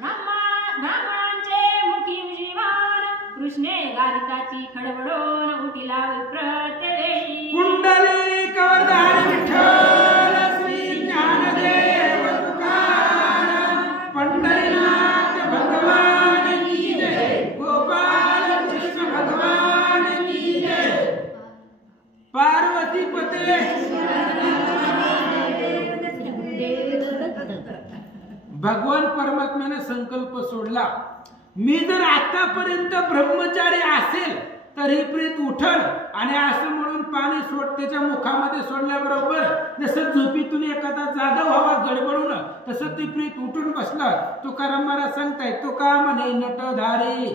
ब्राह्मणांचे मुखी जीवन कृष्णे गालिताची खडबडून उठिला प्रत्यवेळी. पुंडलिक वरदान विठ्ठल श्री ज्ञानदेव तुकाराम पंढरीनाथ भगवान की जय, गोपाल कृष्ण भगवान की जय. पार्वती भगवान परमात्म्याने संकल्प सोडला, मी जर आतापर्यंत ब्रह्मचारी असेल तर ही प्रेत उठल आणि असं म्हणून पाणी त्याच्या मुखामध्ये सोडल्याबरोबर जसं झोपीतून एखादा जागा व्हावा गडबडून तसं ती प्रेत उठून बसला. तुकाराम महाराज सांगताय, तो का म्हणे नटधारी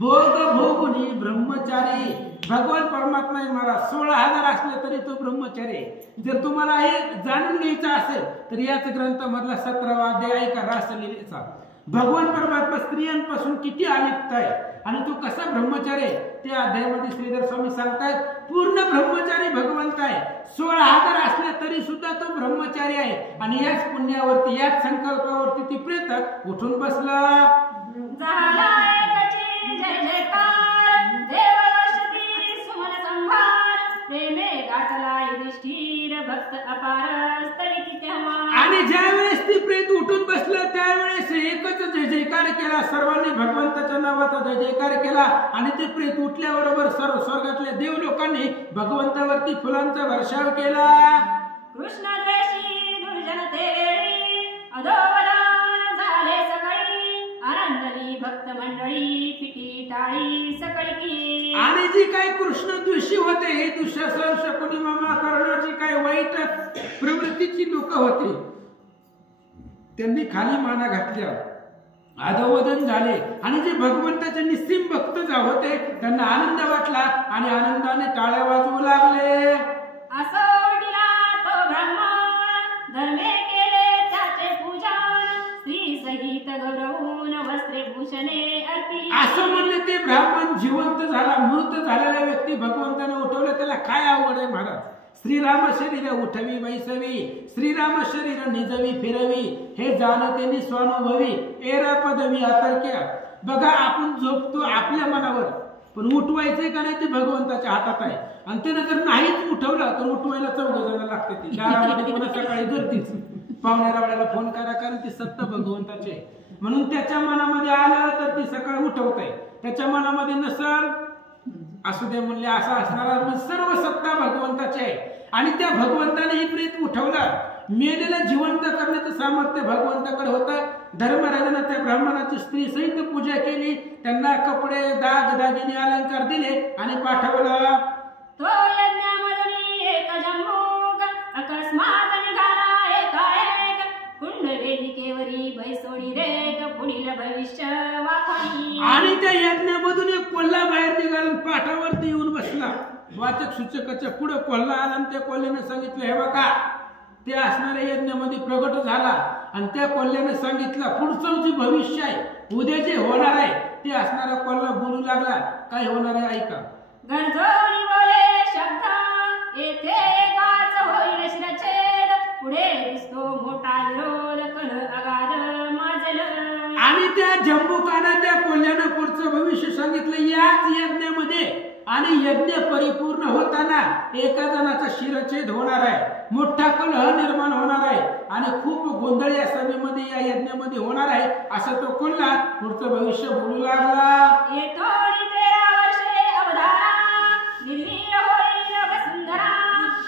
भोग भोगुनी ब्रह्मचारी. भगवान परमात्मा महाराज 16,000 असले तरी तो ब्रह्मचारी आहे. जर तुम्हाला हे जाणून घ्यायचं असेल तर याच ग्रंथामधला 17वा अध्याय का रासलीलेचा. भगवान परमात्मा स्त्रियांपासून किती अलिप्त आहे आणि तो कसा ब्रह्मचारी आहे त्या अध्यायामध्ये श्रीधर स्वामी सांगतायत. पूर्ण ब्रह्मचारी भगवंत आहे. 16,000 असले तरी सुद्धा तो ब्रह्मचारी आहे आणि याच पुण्यावरती याच संकल्पावरती ती प्रेत उठून बसला. झाला एकची जय जयकार देवदर्शती सुमन संभार प्रेमे गाठला युधिष्ठिर भक्त अपार स्तविती तेव्हा. आणि ज्यावेळेस ती प्रेत उठून बसलं त्यावेळेस एकच जय जयकार केला. सर्वांनी भगवंताच्या नावाचा जय जयकार केला आणि ते प्रेत उठल्याबरोबर सर्व स्वर्गातल्या देव लोकांनी भगवंतावरती फुलांचा वर्षाव केला. कृष्ण द्वेषी दुर्जन ते वेळी अधोवलन झाले सकाळी आनंदली भक्त मंडळी पिटी टाळी सकळी की. आणि जी काही कृष्ण द्वेषी होते, हे दुःशासन शकुनी मामा कर्ण जी काही वाईट प्रवृत्तीची लोक होती त्यांनी खाली माना घातल्या, अधोवदन झाले आणि जे भगवंताचे निस्सीम भक्त होते त्यांना आनंद वाटला आणि आनंदाने टाळ्या वाजवू लागले. असो उठला तो ब्राह्मण धर्मे केले त्याचे पूजन स्त्री सहित गौरवून वस्त्रे भूषणे अर्पिली. असं म्हणले ते ब्राह्मण जिवंत झाला, मृत झालेला व्यक्ती भगवंताने उठवलं, त्याला काय आवड आहे महाराज. श्रीराम शरीर उठवी बैसवी श्रीराम शरीर निजवी फिरवी हे जाणतेनी स्वानुभवी एरा पदवी आतर्क्या. बघा आपण झोपतो आपल्या मनावर, पण उठवायचंय का नाही ते भगवंताच्या हातात आहे. आणि त्यानं जर नाहीच उठवलं तर उठवायला 4 जण लागते. ती दारामध्ये पुन्हा सकाळी गर्दीच, पाहुण्यारावळ्याला फोन करा, कारण ती सत्ता भगवंताची आहे. म्हणून त्याच्या मनामध्ये आलं तर ती सकाळी उठवतंय, त्याच्या मनामध्ये नसल असू दे म्हणले असं असणारा सर्व सत्ता भगवंताची आहे. आणि त्या भगवंताने ही प्रेत उठवला. मेलेला जिवंत करण्याचं सामर्थ्य भगवंताकडे होतं. धर्मराजाने त्या ब्राह्मणाची स्त्री सहित पूजा केली, त्यांना कपडे दाग दागिने अलंकार दिले आणि पाठवलं. तो यज्ञामधुनी एक जम्बूक अकस्मात निघाला एकाएक कुंड वेदिकेवरी बैसोडी रेग पुढील भविष्य वाखाणी. आणि त्या यज्ञामधून एक कोल्हा बाहेर निघाला, पाठावरती येऊन बसला. वाचक सूचकाच्या पुढे कोल्हा आला आणि त्या कोल्ह्याने सांगितलं, हे बघा ते असणाऱ्या यज्ञामध्ये प्रगट झाला. आणि त्या कोल्ह्याने सांगितलं पुढचं जे भविष्य आहे, उद्या जे होणार आहे ते असणारा कोल्हा बोलू लागला. काय होणार आहे ऐका. गरजोनी बोले शब्द येथे एकाच होईल शिरछेद पुढे दिसतो मोठा विरोध कल अगाध माजल. आणि त्या जंबुकानं त्या कोल्ह्यानं पुढचं भविष्य सांगितलं. याच यज्ञामध्ये आणि यज्ञ परिपूर्ण होताना एका जणाचा शिरछेद होणार आहे, मोठा कलह निर्माण होणार आहे आणि खूप गोंधळ या सभेमध्ये या यज्ञामध्ये होणार आहे असं तो कोल्हा पुढचं भविष्य बोलू लागला. येथोडी 13 वर्षे अवधारा निर्वीर होईल वसुंधरा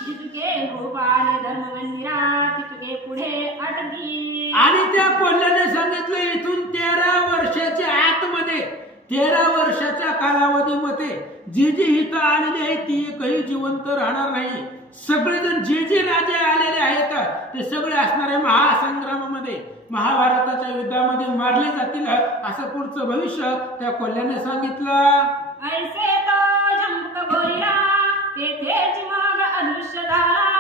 जितके गोपाल धर्म मंदिरा तितके पुढे अटकी. आणि त्या कोल्ह्याने सांगितलं इथून 13 वर्षाच्या आतमध्ये 13 वर्षाच्या कालावधीमध्ये जे जे इथं आलेले आहेत ती एकही जिवंत राहणार नाही. सगळेजण जे जे राजे आलेले आहेत ते सगळे असणाऱ्या महासंग्रामामध्ये महाभारताच्या युद्धामध्ये मारले जातील असं पुढचं भविष्य त्या कोल्ह्याने सांगितलं. ऐसे तो जंबुक बोलिला तेथेच मग अदृश्य झाला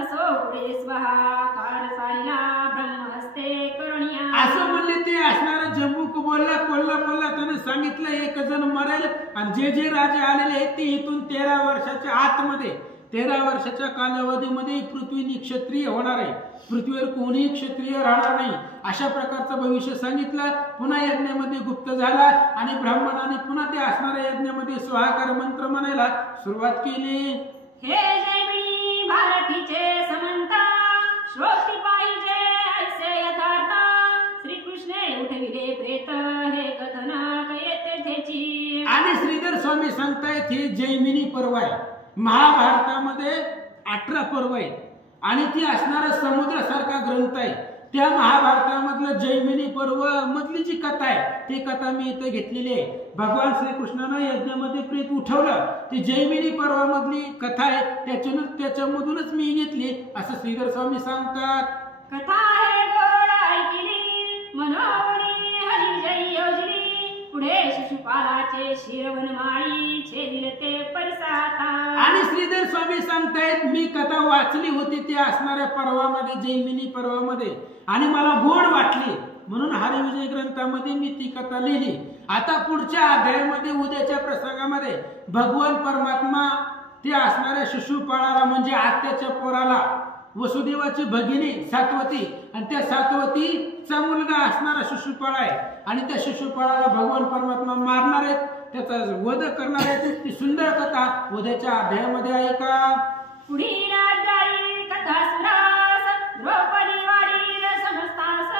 असो पुढे स्वहा कार सारिला ब्रह्महस्ते करुणिया. असं म्हणले ते असणारा जंबूक बोलला, कोल्हा बोलला, त्याने सांगितलं एक जण मरेल आणि जे जे राजे आलेले आहेत ते इथून 13 वर्षाच्या आतमध्ये 13 वर्षाच्या कालावधीमध्ये पृथ्वी निक्षत्रिय होणार आहे, पृथ्वीवर कोणीही क्षत्रिय राहणार नाही अशा प्रकारचं भविष्य सांगितलं. पुन्हा यज्ञामध्ये गुप्त झाला आणि ब्राह्मणाने पुन्हा ते असणाऱ्या यज्ञामध्ये स्वाहाकार मंत्र म्हणायला सुरुवात केली. हे जैमिनी भारतीचे समंता श्रोती पाहिजे ऐसे यथार्थ श्रीकृष्णे उठविले प्रेत हे कथन येते तेची. आणि श्रीधर स्वामी सांगतायत हे जैमिनी पर्व आहे. महाभारतामध्ये 18 पर्व आहेत आणि ती असणारा समुद्रासारखा ग्रंथ आहे. त्या महाभारतामधलं जैमिनी पर्व मधली जी कथा आहे ती कथा मी इथे घेतलेली आहे. भगवान श्रीकृष्णानं यज्ञामध्ये प्रेत उठवलं, ती जैमिनी पर्वामधली कथा आहे, त्याच्यामधूनच मी घेतली असं श्रीधर स्वामी सांगतात. कथा आहे गोड ऐकिली मनोवणी हरी जय योजली पुढे शिशुपालाचे शिरवनमाळी छेदिले ते परिसाता. आणि श्रीधर स्वामी सांगतायत मी कथा वाचली होती त्या असणाऱ्या पर्वामध्ये, जैमिनी पर्वामध्ये, आणि मला गोड वाटली म्हणून हरिविजय ग्रंथामध्ये मी ती कथा लिहिली. आता पुढच्या अध्यायामध्ये उद्याच्या प्रसंगामध्ये भगवान परमात्मा त्या असणाऱ्या शिशुपाळाला म्हणजे आत्याच्या पोराला, वसुदेवाची भगिनी सातवती आणि त्या सातवतीचा मुलगा असणारा शिशुपाळ आहे आणि त्या शिशुपाळाला भगवान परमात्मा मारणार आहेत, त्याचा वध करणार आहेत. ती सुंदर कथा उद्याच्या अध्यायामध्ये ऐका. पुढील अध्यायी कथा सुरास द्रौपदी वाढील समस्तास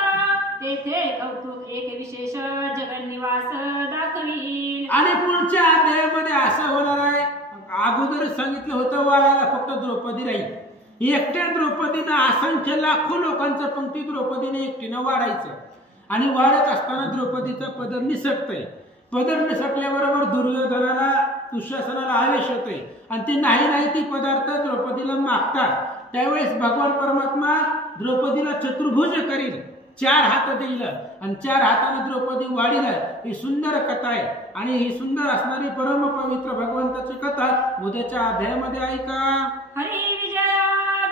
तेथे कौतुक एक विशेष जगन्निवास दाखवील. आणि पुढच्या अध्यायामध्ये असं होणार आहे, अगोदर सांगितलं होतं वाढायला फक्त द्रौपदी राहील. एकट्या द्रौपदीनं असंख्य लाखो लोकांचं पंक्ती द्रौपदीने एकटीनं वाढायचं आणि वाढत असताना द्रौपदीचा पदर निसटतंय. पदर निसटल्याबरोबर दुर्योधनाला दुःशासनाला आवेश येतोय आणि ते नाही ती पदार्थ द्रौपदीला मागतात. त्यावेळेस भगवान परमात्मा द्रौपदीला चतुर्भुज करील, 4 हात देईल आणि 4 हाताने द्रौपदी वाढील. ही सुंदर कथा आहे आणि ही सुंदर असणारी परम पवित्र भगवंताची कथा उद्याच्या अध्यायामध्ये ऐका. हरी विजय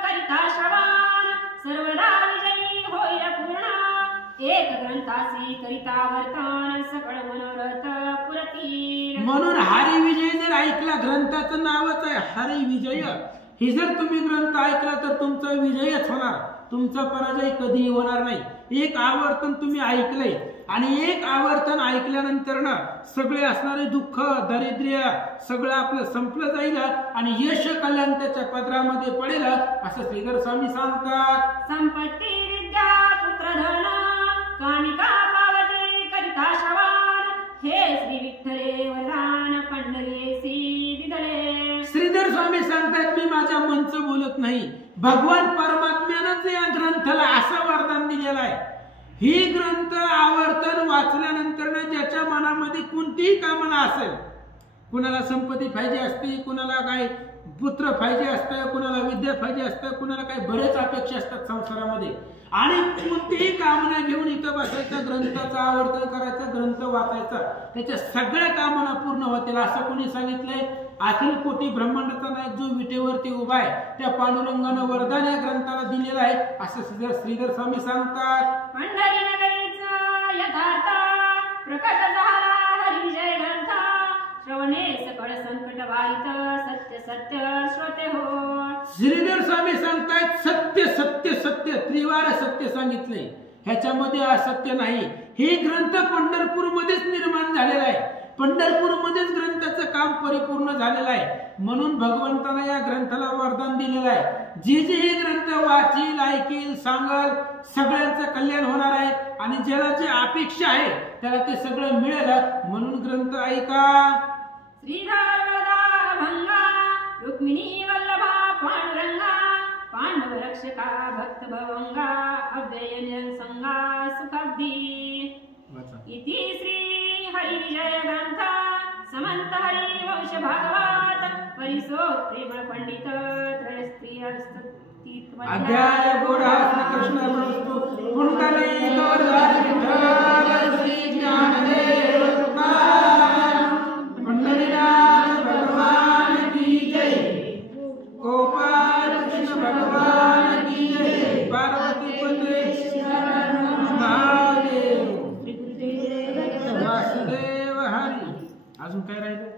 करिता श्रवण सर्वदा विजयी होईल पूर्ण एक ग्रंथासी करिता वर्तन सकळ मनोरथ पुरतील. म्हणून हरी विजय जर ऐकला, ग्रंथाचं नावच आहे हरी विजय, ही जर तुम्ही ग्रंथ ऐकला तर तुमचा विजयच होणार, तुमचा पराजय कधीही होणार नाही. एक आवर्तन तुम्ही ऐकलंय आणि एक आवर्तन ऐकल्यानंतर ना सगळे असणारे दुःख दारिद्र्य सगळं आपलं संपलं जाईल आणि यश कल्याण त्याच्या पदरामध्ये पडेल असं श्रीधर स्वामी सांगतात. संपत्ती विद्या पुत्रधन कामिका पावती करिता श्रवण हे श्री विठ्ठले वरदान पंढरीसी दिदले. श्रीधर स्वामी सांगतात मी माझ्या मनचं बोलत नाही, भगवान परमात्म्यानं या ग्रंथाला असं वरदान दिलेलं आहे. ही ग्रंथ आवर्तन वाचल्यानंतर ज्याच्या मनामध्ये कोणतीही कामना असेल, कुणाला संपत्ती पाहिजे असते, कुणाला काय पुत्र पाहिजे असतं, कुणाला विद्या पाहिजे असतं, कुणाला काही बरेच अपेक्षा असतात संसारामध्ये, आणि कोणतीही कामना घेऊन इथं बसायचं, ग्रंथाचं आवर्तन करायचं, ग्रंथ वाचायचा, त्याच्या सगळ्या कामना पूर्ण होतील असं कोणी सांगितलंय? अखिल कोटी ब्रह्मांडाचा नायक जो विटेवरती उभा आहे त्या पांडुरंगानं वरदान या ग्रंथाला दिलेलं आहे असं श्रीधर स्वामी सांगतात. पंढरी नगरीचा यथार्थ प्रकट झाला हरिविजय ग्रंथ श्रवणे सकळ संकट वारित सत्य सत्य श्रोते हो. श्रीधर स्वामी सांगतायत सत्य सत्य सत्य त्रिवार सत्य सांगितलंय, ह्याच्यामध्ये असत्य नाही. हे ग्रंथ पंढरपूर मध्येच निर्माण झालेला आहे, पंढरपूर मध्येच ग्रंथाचं काम परिपूर्ण झालेलं आहे. म्हणून भगवंतानं या ग्रंथाला वरदान दिलेलं आहे, जे हे ग्रंथ वाचील ऐकील सांगल सगळ्यांचं कल्याण होणार आहे आणि ज्याला जी अपेक्षा आहे त्याला ते सगळं मिळेल. म्हणून ग्रंथ ऐका. श्रीधर वरदा भंगा रुक्मिणी वल्लभा पांडुरंगा पांडव रक्षका भक्त भवंगा अव्यय संगा सुखब्दी. इति श्री हरिविजय ग्रंथ समंत हरि वंश भागवत परिसोत प्रेमळ पंडित त्रयस्त्रिय अध्याय गोडा श्रीकृष्ण वस्तु पुंडलिक वरदान विठ्ठल श्री ज्ञानदेव तुकाराम पंढरीनाथ भगवान की जय. गोपाल कृष्ण भगवान की जय. पार्वती पते महादेव वासुदेव हरी. अजून काय राहिलं?